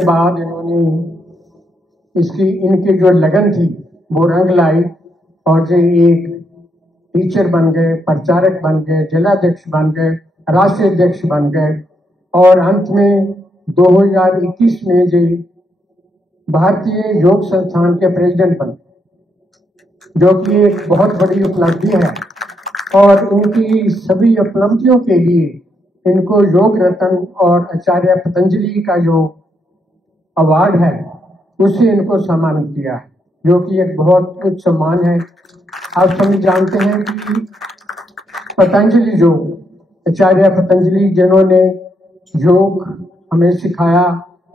बाद इन्होंने इनकी जो लगन थी वो रंग लाई और जो एक टीचर बन गए, प्रचारक बन गए, जिलाध्यक्ष बन गए, राष्ट्रीय अध्यक्ष बन गए और अंत में 2021 में जो भारतीय योग संस्थान के प्रेसिडेंट बने, जो कि एक बहुत बड़ी उपलब्धि है। और उनकी सभी उपलब्धियों के लिए इनको योग रत्न और आचार्य पतंजलि का जो अवार्ड है उससे इनको सम्मानित किया है, जो कि एक बहुत उच्च सम्मान है। आप सभी जानते हैं कि पतंजलि जो आचार्य पतंजलि जिन्होंने योग हमें सिखाया,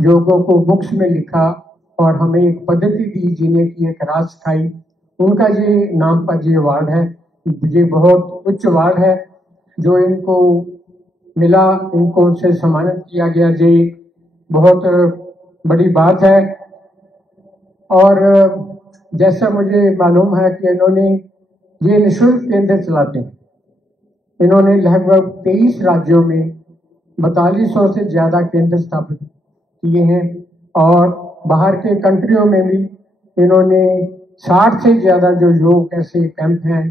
योगों को बुक्स में लिखा और हमें एक पद्धति दी, जीने की एक राह सिखाई, उनका ये नाम पर ये अवार्ड है। ये बहुत उच्च अवार्ड है जो इनको मिला, इनको उनसे सम्मानित किया गया, ये बहुत बड़ी बात है। और जैसा मुझे मालूम है कि इन्होंने ये निःशुल्क केंद्र चलाते हैं। इन्होंने लगभग 23 राज्यों में 4200 से ज्यादा केंद्र स्थापित किए हैं और बाहर के कंट्रियों में भी इन्होंने 60 से ज्यादा जो योग ऐसे कैंप हैं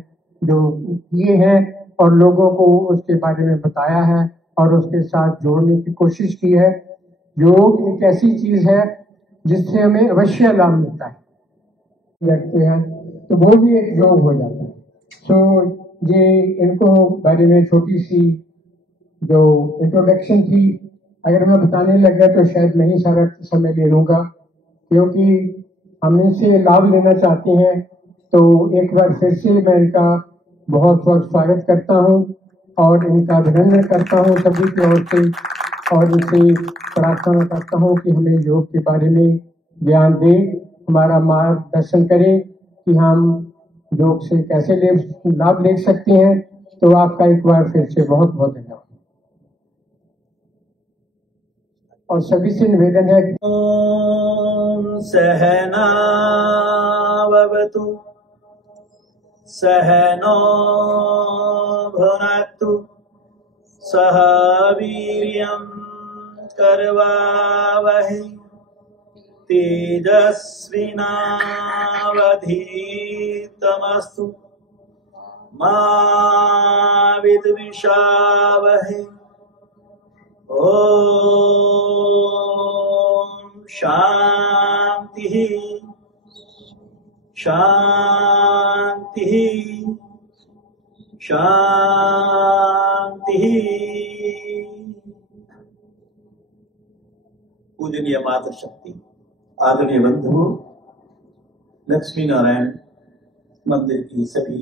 जो किए हैं और लोगों को उसके बारे में बताया है और उसके साथ जोड़ने की कोशिश की है। योग एक ऐसी चीज है जिससे हमें अवश्य लाभ मिलता है, देखते हैं तो वो भी एक योग हो जाता है। सो ये इनको बारे में छोटी सी जो इंट्रोडक्शन थी, अगर मैं बताने लग गया तो शायद मैं ही सारा समय ले लूंगा, क्योंकि हम इनसे लाभ लेना चाहते हैं। तो एक बार फिर से मैं इनका बहुत बहुत स्वागत करता हूं और इनका अभिनंदन करता हूं सभी की ओर से और इनसे प्रार्थना करता हूं कि हमें योग के बारे में ज्ञान दे, हमारा मार्गदर्शन करें कि हम योग से कैसे लाभ ले सकते हैं। तो आपका एक बार फिर से बहुत बहुत धन्यवाद और सभी से निवेदन है सहना भवतु सहनो भुनक्तु सह वीर्यं करवावहै तेजस्विनावधीतमस्तु मा विद्विषावहै। ओम शांति शांति शांति। पूजनीय मातृशक्ति, आदरणीय बंधुओं, लक्ष्मी नारायण मंदिर की सभी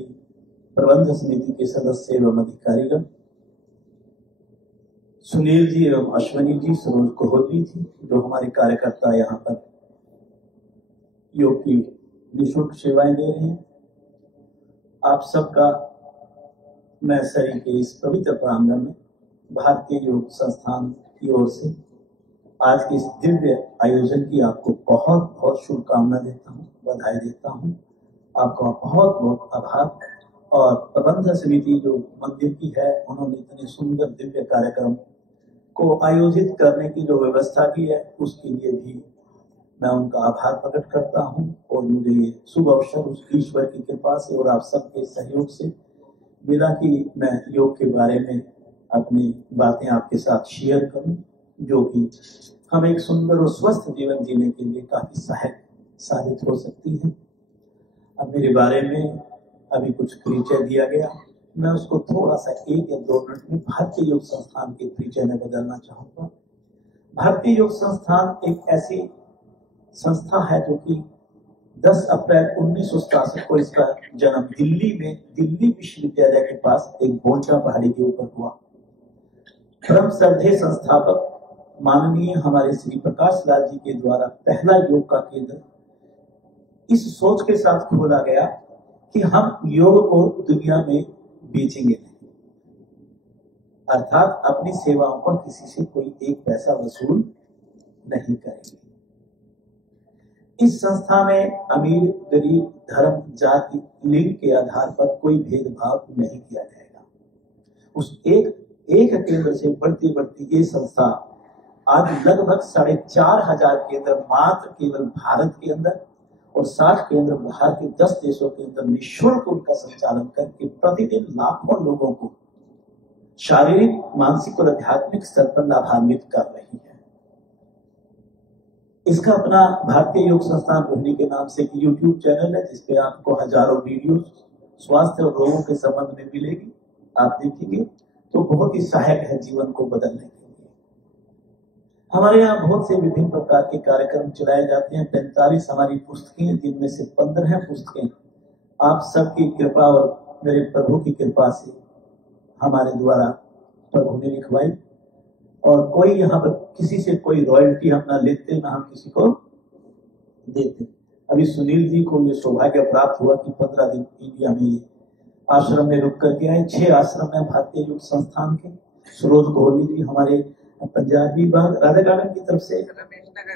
प्रबंध समिति के सदस्य एवं अधिकारीगण, सुनील जी एवं अश्वनी जी, सरोज कोहली जी, जो हमारे कार्यकर्ता यहाँ पर योग की निःशुल्क सेवाएं दे रहे हैं, आप सबका मैं सरी के इस पवित्र प्रांगण में भारतीय योग संस्थान की ओर से आज के इस दिव्य आयोजन की आपको बहुत बहुत शुभकामना देता हूँ, बधाई देता हूँ। आपका बहुत बहुत आभार। और प्रबंध समिति जो मंदिर की है, उन्होंने इतने सुंदर दिव्य कार्यक्रम को आयोजित करने की जो व्यवस्था की है, उसके लिए भी मैं उनका आभार प्रकट करता हूं। और मुझे शुभ अवसर उस ईश्वर की कृपा से और आप सबके सहयोग से मिला कि मैं योग के बारे में अपनी बातें आपके साथ शेयर करूं, जो कि हम एक सुंदर और स्वस्थ जीवन जीने के लिए काफी सहायक साबित हो सकती है। अब मेरे बारे में अभी कुछ परिचय दिया गया, मैं उसको थोड़ा सा 1 या 2 मिनट में भारतीय योग संस्थान के परिचय में बदलना चाहूंगा। भारतीय योग संस्थान एक ऐसी संस्था है जो कि 10 अप्रैल 1987 को इसका जन्म दिल्ली में दिल्ली विश्वविद्यालय के पास एक बोंचा पहाड़ी के ऊपर हुआ। परम श्रद्धेय संस्थापक माननीय हमारे श्री प्रकाश लाल जी के द्वारा पहला योग का केंद्र इस सोच के साथ खोला गया कि हम योग को दुनिया में बेचेंगे नहीं, अर्थात अपनी सेवाओं पर किसी से कोई एक पैसा वसूल नहीं करेंगे। इस संस्था में अमीर गरीब धर्म जाति लिंग के आधार पर कोई भेदभाव नहीं किया जाएगा। उस एक केंद्र से बढ़ती बढ़ती ये संस्था आज लगभग 4,500 केंद्र मात्र केवल भारत के अंदर और 60 केंद्र बाहर के 10 देशों के अंदर निःशुल्क उनका संचालन करके प्रतिदिन लाखों लोगों को शारीरिक, मानसिक और आध्यात्मिक स्तर पर लाभान्वित कर रही है। इसका अपना भारतीय योग संस्थान रोहिणी के नाम से एक YouTube चैनल है, जिसपे आपको हजारों वीडियो स्वास्थ्य और रोगों के संबंध में मिलेगी। आप देखेंगे तो बहुत ही सहायक है जीवन को बदलने के लिए। हमारे यहाँ बहुत से विभिन्न प्रकार के कार्यक्रम चलाए जाते हैं। 45 हमारी पुस्तकें, जिनमें से 15 पुस्तकें आप सबकी कृपा और मेरे प्रभु की कृपा से हमारे द्वारा प्रभु ने लिखवाई, और कोई यहाँ पर किसी से कोई रॉयल्टी हम ना लेते ना हम किसी को देते। अभी सुनील जी को ये सौभाग्य प्राप्त हुआ कि 15 दिन इंडिया में ये आश्रम में रुक करके आए। 6 आश्रम है भारतीय योग संस्थान के। सरोज कोहली जी हमारे पंजाबी बाग राधा गार्डन की तरफ से,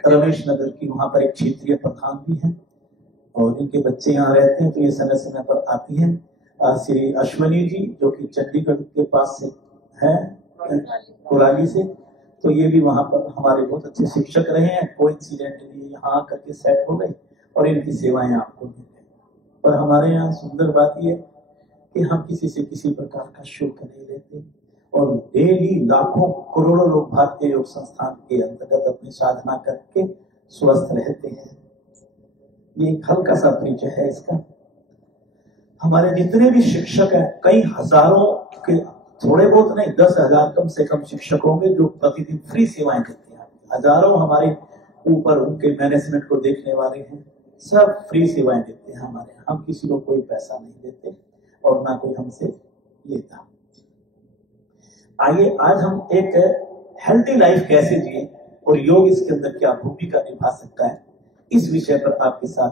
रमेश नगर की वहां पर एक क्षेत्रीय प्रधान भी है, और इनके बच्चे यहाँ रहते हैं तो ये समय समय पर आती हैं। श्री अश्वनी जी जो कि चंडीगढ़ के पास से है, कुराली से, तो ये भी वहां पर हमारे बहुत अच्छे शिक्षक रहे हैं। कोइंसिडेंटली यहाँ आकर के सेट हो गए और इनकी सेवाएं आपको मिल गई। पर हमारे यहाँ सुंदर बात यह कि हम किसी से किसी प्रकार का शुल्क नहीं लेते, और डेली लाखों करोड़ों लोग भारतीय योग संस्थान के अंतर्गत अपनी साधना करके स्वस्थ रहते हैं। ये एक हल्का सा परिचय है इसका। हमारे जितने भी शिक्षक हैं, कई हजारों के, थोड़े बहुत नहीं, 10,000 कम से कम शिक्षक होंगे जो प्रतिदिन फ्री सेवाएं देते हैं। हजारों हमारे ऊपर उनके मैनेजमेंट को देखने वाले हैं, सब फ्री सेवाएं देते हैं हमारे। हम किसी को कोई पैसा नहीं देते और ना कोई हमसे लेता। आइए आज हम एक हेल्थी लाइफ कैसे जिए और योग इसके अंदर क्या भूमिका निभा सकता है, इस विषय पर आपके साथ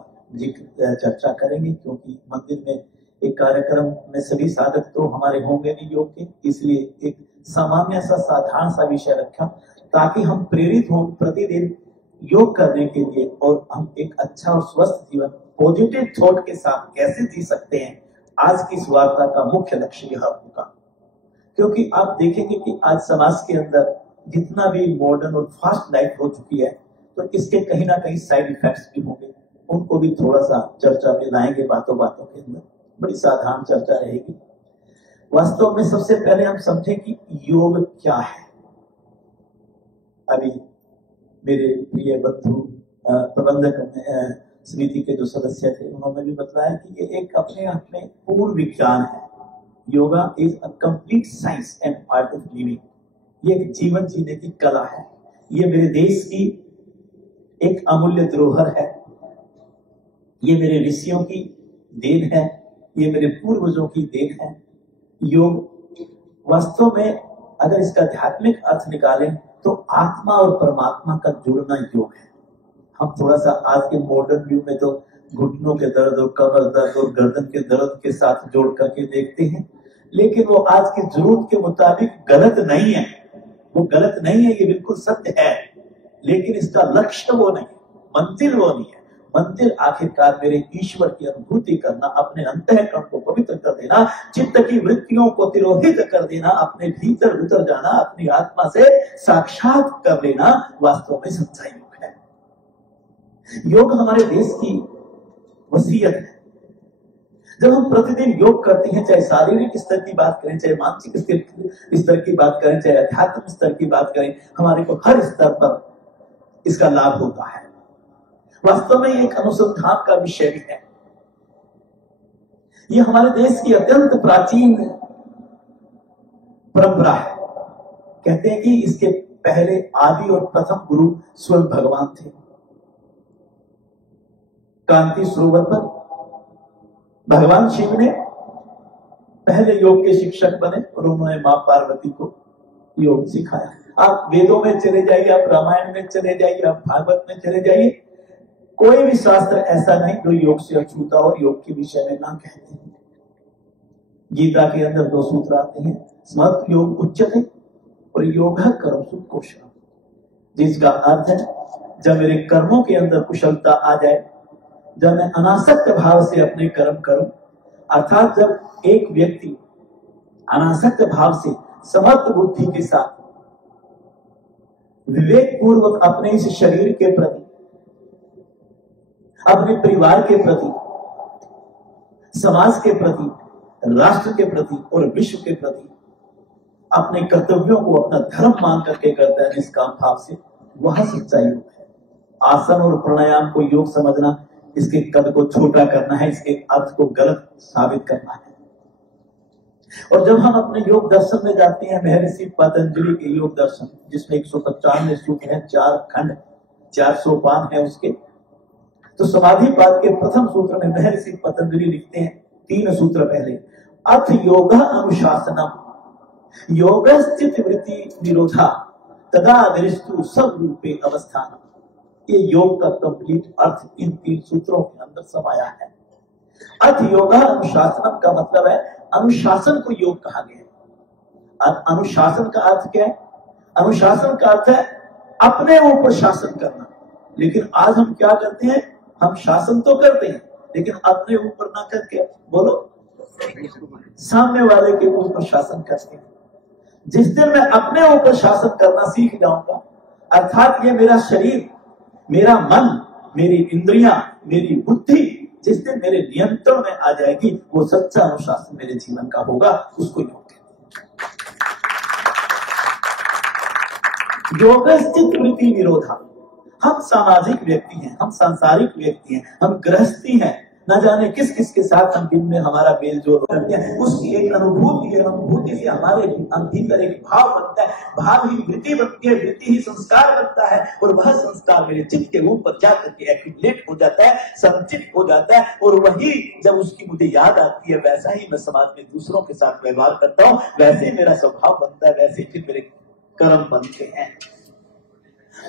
चर्चा करेंगे। क्योंकि मंदिर में एक कार्यक्रम में सभी साधक तो हमारे होंगे नहीं योग के, इसलिए एक सामान्य सा साधारण सा विषय रखा ताकि हम प्रेरित हों प्रतिदिन योग करने के लिए, और हम एक अच्छा और स्वस्थ जीवन पॉजिटिव थॉट के साथ कैसे जी सकते हैं। आज की इस वार्ता का मुख्य लक्ष्य यह होगा, क्योंकि आप देखेंगे कि आज समाज के अंदर जितना भी मॉडर्न और फास्ट लाइफ हो चुकी है, तो इसके कहीं ना कहीं साइड इफेक्ट्स भी होंगे। उनको भी थोड़ा सा चर्चा में लाएंगे, बातों बातों के अंदर बड़ी साधारण चर्चा रहेगी। वास्तव में सबसे पहले हम समझें कि योग क्या है। अभी मेरे प्रिय बंधु प्रबंधक समिति के जो सदस्य थे, उन्होंने भी बताया कि ये एक अपने आप में पूर्ण विज्ञान है। Yoga is a complete science and art of living. ये एक जीवन जीने की कला है। ये मेरे देश की एक अमूल्य धरोहर है। ये मेरे ऋषियों की देन है, ये मेरे पूर्वजों की देन है। योग वास्तव में अगर इसका आध्यात्मिक अर्थ निकालें तो आत्मा और परमात्मा का जुड़ना योग है। हम थोड़ा सा आज के मॉडर्न व्यू में तो घुटनों के दर्द और कमर दर्द और गर्दन के दर्द के साथ जोड़ करके देखते हैं, लेकिन वो आज की जरूरत के मुताबिक गलत नहीं है। वो गलत नहीं है, ये बिल्कुल सत्य है, लेकिन इसका लक्ष्य वो नहीं, मंजिल वो नहीं है। मंदिर आखिरकार मेरे ईश्वर की अनुभूति करना, अपने अंतःकरण को पवित्र कर देना, चित्त की वृत्तियों को तिरोहित कर देना, अपने भीतर उतर जाना, अपनी आत्मा से साक्षात कर लेना, वास्तव में सच्चा योग है। योग हमारे देश की वसीयत है। जब हम प्रतिदिन योग करते हैं, चाहे शारीरिक स्तर की बात करें, चाहे मानसिक स्तर की बात करें, चाहे आध्यात्मिक स्तर की बात करें, हमारे को हर स्तर पर इसका लाभ होता है। वास्तव में एक अनुसंधान का विषय भी है। यह हमारे देश की अत्यंत प्राचीन परंपरा है। कहते हैं कि इसके पहले आदि और प्रथम गुरु स्वयं भगवान थे। कांति सरोवर पर भगवान शिव ने पहले योग के शिक्षक बने और उन्होंने मां पार्वती को योग सिखाया। आप वेदों में चले जाइए, आप रामायण में चले जाइए, आप भागवत में चले जाइए, कोई भी शास्त्र ऐसा नहीं जो योग से अछूता और योग के विषय में ना कहते हैं। गीता के अंदर 2 सूत्र आते हैं, स्मत् योग उच्यते और योग कर्मसु कौशलम, जिसका अर्थ है जब मेरे कर्मों के अंदर कुशलता आ जाए, जब मैं अनासक्त भाव से अपने कर्म करूं, अर्थात जब एक व्यक्ति अनासक्त भाव से समर्थ बुद्धि के साथ विवेक पूर्वक अपने इस शरीर के प्रति, अपने परिवार के प्रति, समाज के प्रति, राष्ट्र के प्रति और विश्व के प्रति अपने कर्तव्यों को अपना धर्म मान करके करता है निष्काम भाव से, वह सच्चा योग है। आसन और प्राणायाम को योग समझना, इसके कद को छोटा करना है, इसके अर्थ को गलत साबित करना है। और जब हम अपने योग दर्शन में जाते हैं, महर्षि पतंजलि के योग दर्शन, जिसमें 195 सूत्र है, 4 खंड, 4 सोपान है उसके, तो समाधिपाद के प्रथम सूत्र में महर्षि पतंजलि लिखते हैं 3 सूत्र पहले, अथ योग अनुशासनम योगस्थित वृत्ति निरोधा तदा दृष्टु सब रूपे अवस्थान। ये योग का कंप्लीट अर्थ इन 3 सूत्रों के अंदर समाया है। अथ योग अनुशासनम का मतलब है अनुशासन को योग कहा गया है। अनुशासन का अर्थ क्या है? अनुशासन का अर्थ है अपने ऊपर शासन करना। लेकिन आज हम क्या करते हैं? हम शासन तो करते हैं लेकिन अपने ऊपर ना करके, बोलो, सामने वाले के ऊपर शासन करते हैं। जिस दिन मैं अपने ऊपर शासन करना सीख जाऊंगा, अर्थात ये मेरा शरीर, मेरा मन, मेरी इंद्रियां, मेरी बुद्धि जिस दिन मेरे नियंत्रण में आ जाएगी, वो सच्चा अनुशासन मेरे जीवन का होगा, उसको योग कहते हैं। योगस्थित वृत्ति निरोधा। हम सामाजिक व्यक्ति हैं, हम सांसारिक व्यक्ति हैं, हम गृहस्थी हैं, न जाने किस किस के साथ हम दिन में हमारा मेल जोल करते हैं, उसकी एक अनुभूति से हमारे भीतर एक भाव बनता है, भाव ही वृत्ति बनती है, वृत्ति ही संस्कार बनता है, और वह संस्कार मेरे चित्त के ऊपर जाकर के एक्यूमुलेट हो जाता है, संचित हो जाता है, और वही जब उसकी मुझे याद आती है, वैसा ही मैं समाज में दूसरों के साथ व्यवहार करता हूँ, वैसे ही मेरा स्वभाव बनता है, वैसे ही मेरे कर्म बनते हैं।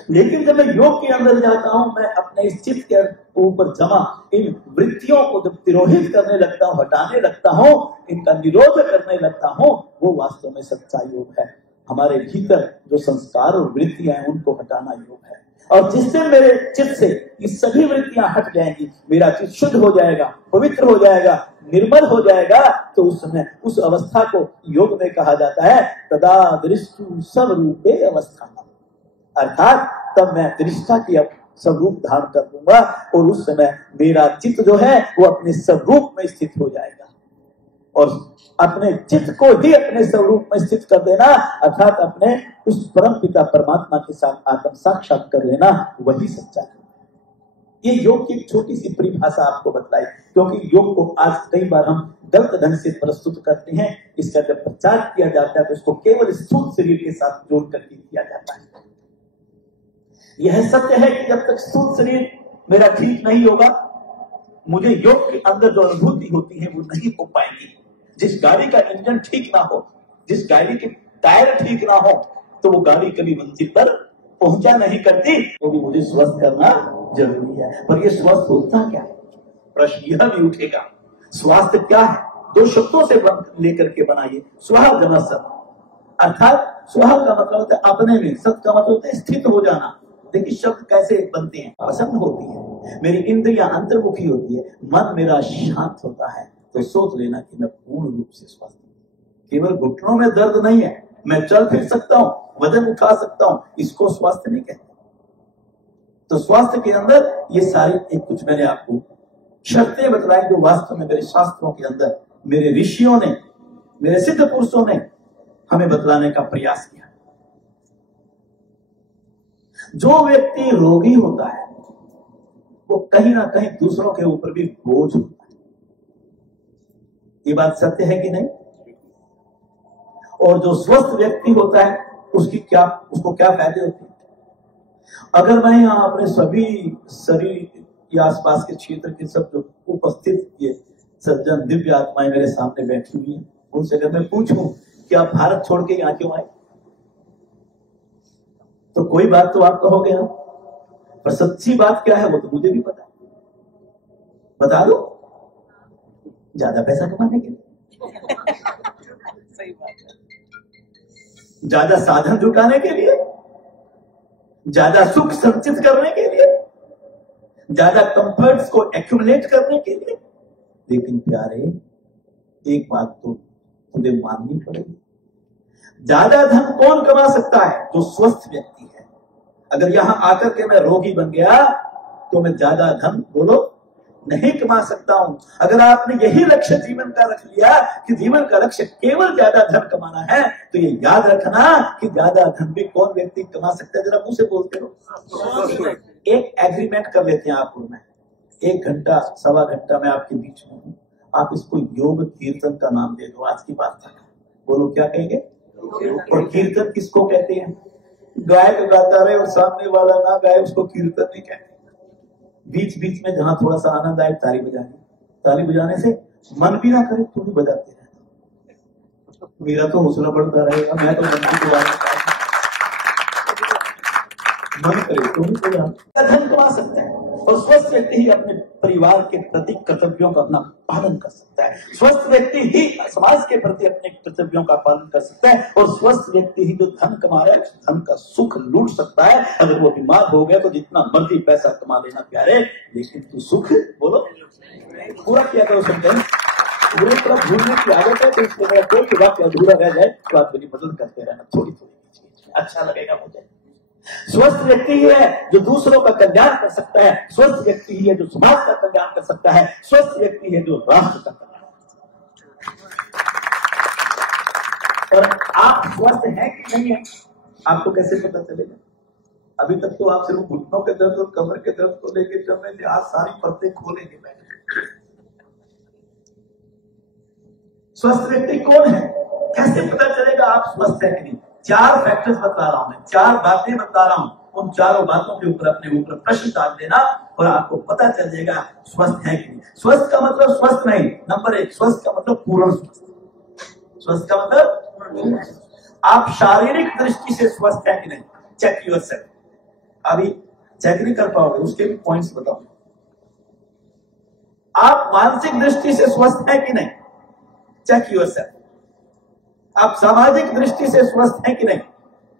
लेकिन जब मैं योग के अंदर जाता हूं, मैं अपने इस चित्त के ऊपर जमा इन वृत्तियों को जब तिरोहित करने लगता हूं, हटाने लगता हूं, इनका निरोध करने लगता हूं, वो वास्तव में सच्चा योग है। हमारे भीतर जो संस्कार और वृत्तियां हैं, उनको हटाना योग है। और जिस दिन मेरे चित्त से ये सभी वृत्तियां हट जाएंगी, मेरा चित्त शुद्ध हो जाएगा, पवित्र हो जाएगा, निर्मल हो जाएगा, तो उस समय उस अवस्था को योग में कहा जाता है तदा दृष्टु सब रूपे अवस्था। अर्थात तब मैं दृष्टा की स्वरूप धारण कर दूंगा, और उस समय मेरा चित्त जो है वो अपने स्वरूप में स्थित हो जाएगा। और अपने चित्त को ही अपने स्वरूप में स्थित कर देना, अर्थात अपने उस परम पिता परमात्मा के साथ आत्म साक्षात कर लेना, वही सच्चा है। ये योग की छोटी सी परिभाषा आपको बताई, क्योंकि योग को आज कई बार हम गलत ढंग से प्रस्तुत करते हैं। इसका जब प्रचार किया जाता है तो उसको केवल स्थूल शरीर के साथ जोड़ करके किया जाता है। यह सत्य है कि जब तक स्थूल शरीर मेरा ठीक नहीं होगा, मुझे योग के अंदर जो अनुभूति होती है वो नहीं हो पाएगी। जिस गाड़ी का इंजन ठीक ना हो, जिस गाड़ी के टायर ठीक ना हो, तो वो गाड़ी कभी मंजिल पर पहुंचा नहीं करती। तो भी मुझे स्वस्थ करना जरूरी है। पर ये स्वस्थ होता क्या है? प्रश्न यह भी उठेगा, स्वास्थ्य क्या है? 2 शब्दों से लेकर के बनाइए, स्व जन सत। अर्थात स्व का मतलब होता है अपने में, सत का मतलब होता है स्थित हो जाना। देखिए शब्द कैसे बनते हैं, प्रसन्न होती है, मेरी इंद्रियां अंतर्मुखी होती है, मन मेरा शांत होता है, तो सोच लेना कि मैं पूर्ण रूप से स्वस्थ हूं। केवल घुटनों में दर्द नहीं है, मैं चल फिर सकता हूं, वजन उठा सकता हूं, इसको स्वास्थ्य नहीं कहते। तो स्वास्थ्य के अंदर ये सारी एक कुछ मैंने आपको शर्तें बतलाई, जो वास्तव में मेरे शास्त्रों के अंदर मेरे ऋषियों ने, मेरे सिद्ध पुरुषों ने हमें बतलाने का प्रयास किया। जो व्यक्ति रोगी होता है वो कहीं ना कहीं दूसरों के ऊपर भी बोझ होता है। ये बात सत्य है कि नहीं? और जो स्वस्थ व्यक्ति होता है उसको क्या फायदे होते हैं? अगर मैं यहाँ अपने सभी शरीर या आसपास के क्षेत्र के सब जो उपस्थित ये सज्जन दिव्य आत्माएं मेरे सामने बैठी हुई हैं, उनसे अगर मैं पूछूं कि आप भारत छोड़ के यहाँ क्यों आए, तो कोई बात तो आप कहोगे ना, पर सच्ची बात क्या है वो तो मुझे भी पता है। बता दो, ज्यादा पैसा कमाने के लिए, सही बात है, ज्यादा साधन जुटाने के लिए, ज्यादा सुख संचित करने के लिए, ज्यादा कंफर्ट्स को एक्यूमुलेट करने के लिए। लेकिन प्यारे, एक बात तो तुझे माननी पड़ेगी, ज्यादा धन कौन कमा सकता है? जो स्वस्थ व्यक्ति है, अगर यहां आकर के मैं रोगी बन गया तो मैं ज्यादा धन बोलो नहीं कमा सकता हूं। अगर आपने यही लक्ष्य जीवन का रख लिया कि जीवन का लक्ष्य केवल ज्यादा धन कमाना है, तो ये याद रखना कि ज्यादा धन भी कौन व्यक्ति कमा सकता है, जरा मुंह से बोलते रहो। एक एग्रीमेंट कर लेते हैं आप और मैं, 1 घंटा 1.25 घंटा मैं आपके बीच में हूं, आप इसको योग कीर्तन का नाम दे दो। आज की बात तक बोलो क्या कहेंगे? और कीर्तन किसको कहते हैं? गायक गाता रहे और सामने वाला ना गाए उसको कीर्तन नहीं कहते। बीच बीच में जहां थोड़ा सा आनंद आए ताली बजाने, ताली बजाने से मन भी ना करे तो भी बजाते रहना। मेरा तो हौसला बढ़ता रहेगा, मैं तो मन करे तो भी बजा। धन कमा सकता है और स्वस्थ व्यक्ति ही अपने परिवार के प्रति कर्तव्यों का अपना पालन कर सकता है। स्वस्थ व्यक्ति ही समाज के प्रति अपने कर्तव्यों का पालन कर सकता है और स्वस्थ व्यक्ति ही जो धन कमा रहा है धन का सुख लूट सकता है। अगर वो बीमार हो गया तो जितना मर्जी पैसा कमा लेना प्यारे, लेकिन तू सुख बोलो पूरा किया करो। समझे बुरी तरफ भूलने की आदत है तो इसलिए मेरा कोई वाक्य अधूरा रह जाए तो आप मेरी मदद करते रहना, थोड़ी थोड़ी अच्छा लगेगा मुझे। स्वस्थ व्यक्ति ही है जो दूसरों का कल्याण कर सकता है, स्वस्थ व्यक्ति ही है जो समाज का कल्याण कर सकता है, स्वस्थ व्यक्ति है जो राष्ट्र का कल्याण कर सकता है। और आप स्वस्थ हैं कि नहीं है आपको कैसे पता चलेगा? अभी तक तो आप सिर्फ घुटनों के दर्द और कमर के दर्द को लेकर चल रहे थे, आज सारी परतें खोलेंगे बैठे। स्वस्थ व्यक्ति कौन है, कैसे पता चलेगा आप स्वस्थ है कि नहीं? 4 फैक्टर्स बता रहा हूं मैं, 4 बातें बता रहा हूं, उन चारों बातों के ऊपर अपने ऊपर प्रश्न डाल देना और आपको पता चल जाएगा स्वस्थ है कि नहीं। स्वस्थ का मतलब स्वस्थ नहीं, नंबर 1 स्वस्थ का मतलब पूर्ण स्वस्थ। स्वस्थ का मतलब आप शारीरिक दृष्टि से स्वस्थ है कि नहीं, चेक योरसेल्फ। अभी चेक नहीं कर पाओगे, उसके भी पॉइंट्स बताओ। आप मानसिक दृष्टि से स्वस्थ है कि नहीं, चेक योरसेल्फ। आप सामाजिक दृष्टि से स्वस्थ हैं कि नहीं,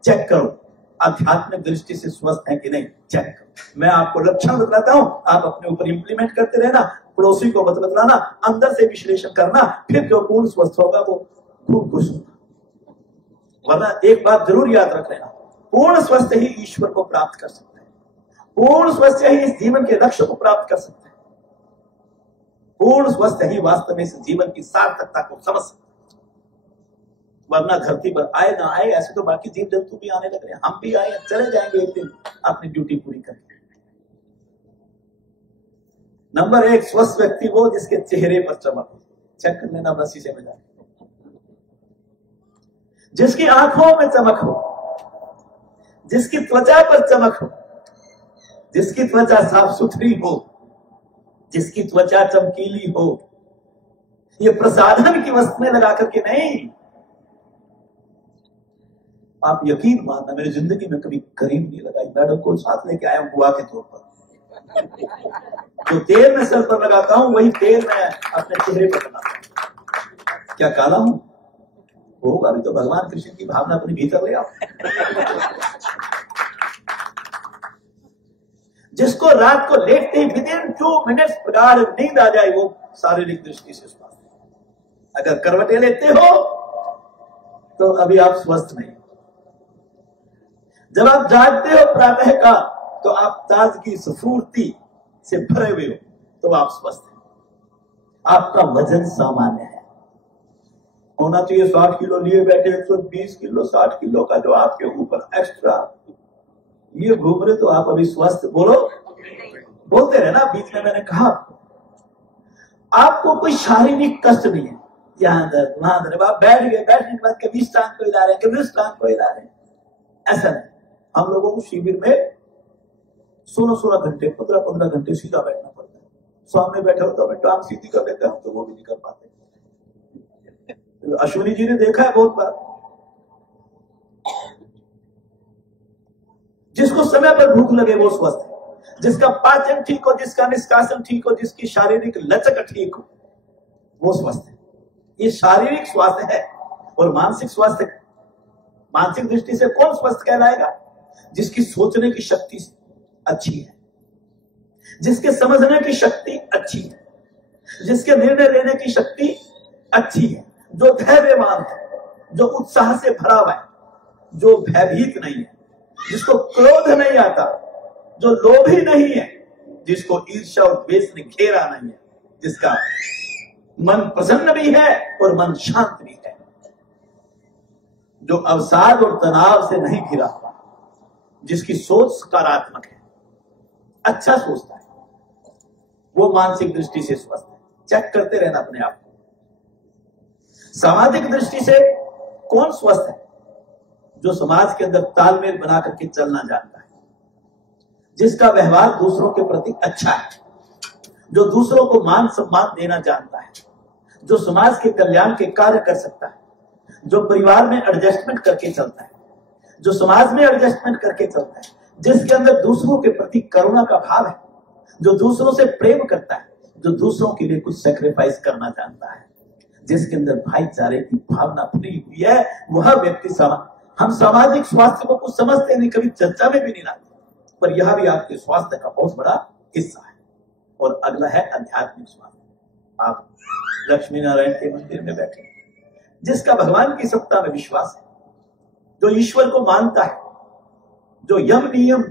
चेक करो। आध्यात्मिक दृष्टि से स्वस्थ हैं कि नहीं, चेक करो। मैं आपको लक्षण बतलाता हूं, आप अपने ऊपर इंप्लीमेंट करते रहना, पड़ोसी को मत बतलाना, अंदर से विश्लेषण करना, फिर जो पूर्ण स्वस्थ होगा वो खूब खुश होगा। वरना एक बात जरूर याद रख लेना, पूर्ण स्वस्थ ही ईश्वर को प्राप्त कर सकता है, पूर्ण स्वस्थ ही इस जीवन के लक्ष्य को प्राप्त कर सकता है, पूर्ण स्वस्थ ही वास्तव में इस जीवन की सार्थकता को समझ सकता है। वरना धरती पर आए ना आए, ऐसे तो बाकी जीव जंतु भी आने लग रहे हैं, हम भी आए, चले जाएंगे एक दिन अपनी ड्यूटी पूरी करके। नंबर 1 स्वस्थ व्यक्ति वो जिसके चेहरे पर चमक हो। चेक कर लेना अपना शीशे में जाकर, जिसकी आंखों में चमक हो, जिसकी त्वचा पर चमक हो, जिसकी त्वचा साफ सुथरी हो, जिसकी त्वचा चमकीली हो। ये प्रसाधन की वस्तुएं लगा करके नहीं। आप यकीन मानना, मेरी जिंदगी में कभी क्रीम नहीं लगाई, मैडम को साथ लेके आया हूं बुआ के तौर पर। जो तेल मैं सर पर लगाता हूं वही तेल मैं अपने चेहरे पर लगाता हूं। क्या काला हूं? होगा भी तो भगवान कृष्ण की भावना अपने भीतर ले आओ। जिसको रात को लेटते ही विदिन 2 मिनट्स प्रगाढ़ नींद आ जाए वो शारीरिक दृष्टि से स्वस्थ है। अगर करवटें लेते हो तो अभी आप स्वस्थ नहीं। जब आप जागते हो प्रातः का तो आप ताजगी स्फूर्ति से भरे हुए हो तो आप स्वस्थ हैं। आपका वजन सामान्य है, होना चाहिए 60 किलो, लिए बैठे 120 किलो 60 किलो का जो आपके ऊपर एक्स्ट्रा ये घूम रहे तो आप अभी स्वस्थ बोलो बोलते रहे ना। बीच में मैंने कहा आपको कोई शारीरिक कष्ट नहीं है, यहां दर्द वहां दर्द, आप बैठ गए, बैठने के बाद कभी टांग को हिला रहे हैं, कभी टांग को हिला रहे हैं, ऐसा नहीं। हम लोगों को शिविर में 16-16 घंटे 15-15 घंटे सीधा बैठना पड़ता है। सामने बैठे होता है टांग सीधी कर देते हैं तो वो भी नहीं कर पाते। अश्विनी जी ने देखा है बहुत बार। जिसको समय पर भूख लगे वो स्वस्थ है, जिसका पाचन ठीक हो, जिसका निष्कासन ठीक हो, जिसकी शारीरिक लचक ठीक हो वो स्वस्थ है। ये शारीरिक स्वास्थ्य है। और मानसिक स्वास्थ्य, मानसिक दृष्टि से कौन स्वस्थ कहलाएगा? जिसकी सोचने की शक्ति अच्छी है, जिसके समझने की शक्ति अच्छी है, जिसके निर्णय लेने की शक्ति अच्छी है, जो धैर्यवान है, जो उत्साह से भरा हुआ है, जो भयभीत नहीं है, जिसको क्रोध नहीं आता, जो लोभी नहीं है, जिसको ईर्ष्या और द्वेष ने घेरा नहीं है, जिसका मन प्रसन्न भी है और मन शांत भी है, जो अवसाद और तनाव से नहीं घिरा हुआ, जिसकी सोच सकारात्मक है, अच्छा सोचता है, वो मानसिक दृष्टि से स्वस्थ है। चेक करते रहना अपने आप को। सामाजिक दृष्टि से कौन स्वस्थ है? जो समाज के अंदर तालमेल बना करके चलना जानता है, जिसका व्यवहार दूसरों के प्रति अच्छा है, जो दूसरों को मान सम्मान देना जानता है, जो समाज के कल्याण के कार्य कर सकता है, जो परिवार में एडजस्टमेंट करके चलता है, जो समाज में एडजस्टमेंट करके चलता है, जिसके अंदर दूसरों के प्रति करुणा का भाव है, जो दूसरों से प्रेम करता है, जो दूसरों के लिए कुछ सैक्रिफाइस करना जानता है, जिसके अंदर भाईचारे की भावना भरी हुई है, वह व्यक्ति हम सामाजिक स्वास्थ्य को कुछ समझते नहीं, कभी चर्चा में भी नहीं लाते, पर यह भी आपके स्वास्थ्य का बहुत बड़ा हिस्सा है। और अगला है आध्यात्मिक स्वास्थ्य। आप लक्ष्मी नारायण के मंदिर में बैठे, जिसका भगवान की सत्ता में विश्वास है, जो ईश्वर को मानता है, जो यम नियम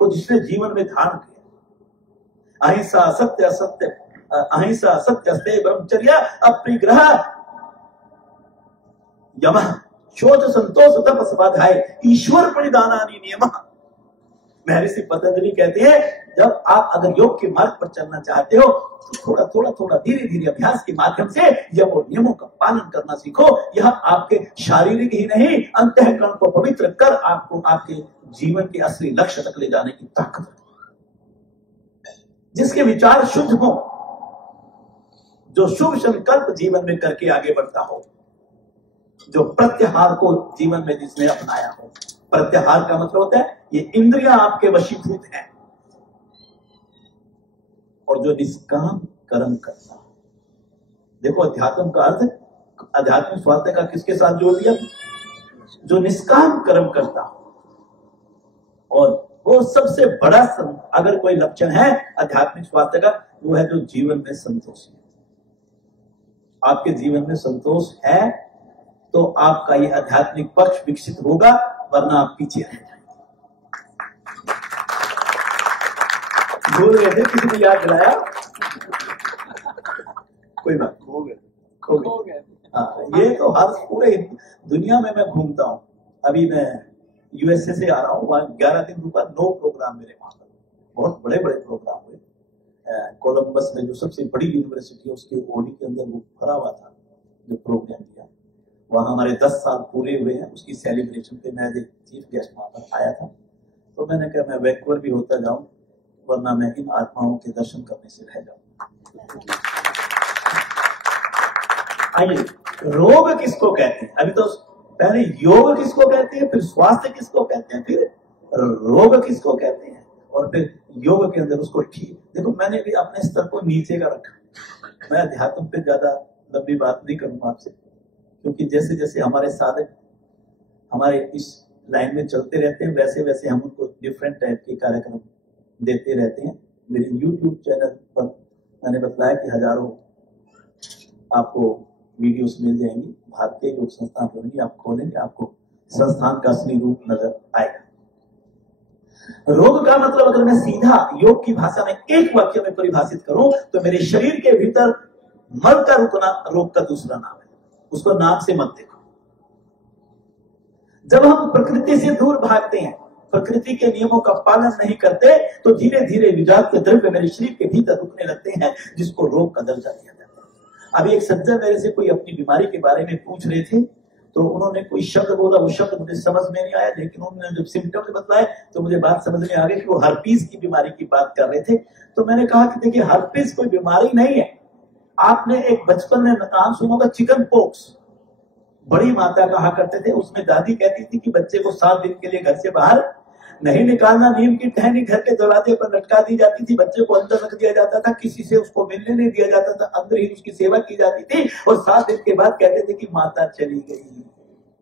को जिसने जीवन में धारण किया, अहिंसा सत्य असत्य, अहिंसा सत्य अस्तेय ब्रह्मचर्य अपरिग्रह यमः शोच संतोष तप स्वाध्याय ईश्वर प्रणिधानानि नियमः। महर्षि पतंजलि कहते हैं, जब आप अगर योग के मार्ग पर चलना चाहते हो तो थोड़ा धीरे धीरे अभ्यास के माध्यम से यम और नियमों का पालन करना सीखो। यह आपके शारीरिक ही नहीं, अंतःकरण को पवित्र कर आपको आपके जीवन के असली लक्ष्य तक ले जाने की ताकत है। जिसके विचार शुद्ध हो, जो शुभ संकल्प जीवन में करके आगे बढ़ता हो, जो प्रत्याहार को जीवन में जिसने अपनाया हो। प्रत्याहार का मतलब होता है ये इंद्रियां आपके वशीभूत हैं, और जो निष्काम कर्म करता। देखो अध्यात्म का अर्थ, आध्यात्मिक स्वास्थ्य का किसके साथ जोड़ दिया? जो निष्काम कर्म करता। और वो सबसे बड़ा अगर कोई लक्षण है आध्यात्मिक स्वास्थ्य का, वो है जो जीवन में संतोष है। आपके जीवन में संतोष है तो आपका ये आध्यात्मिक पक्ष विकसित होगा, वरना आप पीछे रह जाएंगे। भूल गए थे, किसी ने याद दिलाया? कोई बात खो गए। हाँ, ये तो हर पूरे दुनिया में मैं घूमता हूँ। अभी मैं यूएसए से आ रहा हूँ, वहाँ 11 दिन रुका, 9 प्रोग्राम मेरे वहां पर, बहुत बड़े बड़े प्रोग्राम हुए। कोलंबस में जो सबसे बड़ी यूनिवर्सिटी है, उसके ओडी के अंदर वो भरा हुआ था जो प्रोग्राम किया। वहाँ हमारे 10 साल पूरे हुए हैं, उसकी सेलिब्रेशन पे मैं एक चीफ गेस्ट वहां पर आया था। तो मैंने कहा मैं वैंकूवर भी होता जाऊं, वरना मैं इन आत्माओं के दर्शन करने से रह जाऊं। आइए, रोग किसको कहते हैं? अभी तो पहले योग किसको कहते हैं, फिर स्वास्थ्य किसको कहते हैं, फिर रोग किसको कहते हैं, और फिर योग के अंदर उसको ठीक। देखो मैंने भी अपने स्तर को नीचे का रखा। मैं अध्यात्म पे ज्यादा लंबी बात नहीं करूंगा आपसे, क्योंकि जैसे जैसे हमारे साधक हमारे इस लाइन में चलते रहते हैं, वैसे वैसे हम उनको डिफरेंट टाइप के कार्यक्रम देते रहते हैं। मेरे YouTube चैनल पर मैंने बताया कि हजारों आपको वीडियोस मिल जाएंगी। भारतीय योग संस्थान होगी, आप खोलेंगे आपको संस्थान का असली रूप नजर आएगा। रोग का मतलब अगर मैं सीधा योग की भाषा में एक वाक्य में परिभाषित करूं तो मेरे शरीर के भीतर मल का रुकना रोग का दूसरा नाम है। उसको नाम से मत देखो। जब हम प्रकृति से दूर भागते हैं, प्रकृति के नियमों का पालन नहीं करते, तो धीरे धीरे विषाक्त द्रव्य मेरे शरीर के भीतर रुकने लगते हैं, जिसको रोग का दर्जा दिया जाता है। अभी एक सज्जन मेरे से कोई अपनी बीमारी के बारे में पूछ रहे थे, तो उन्होंने कोई शब्द बोला, वो शब्द मुझे समझ में नहीं आया, लेकिन उन्होंने जब सिम्टम्स बताए तो मुझे बात समझ में आ गई कि वो हर्पीस की बीमारी की बात कर रहे थे। तो मैंने कहा कि देखिए, हर्पीस कोई बीमारी नहीं है। आपने एक बचपन में नाम सुना होगा चिकन पॉक्स। बड़ी माता कहा करते थे, उसमें दादी कहती थी कि बच्चे को 7 दिन के लिए घर से बाहर नहीं निकालना, नीम की टहनी घर के दरवाजे पर लटका दी जाती थी, बच्चे को अंदर रख दिया जाता था, किसी से उसको मिलने नहीं दिया जाता था, अंदर ही उसकी सेवा की जाती थी, और 7 दिन के बाद कहते थे कि माता चली गई।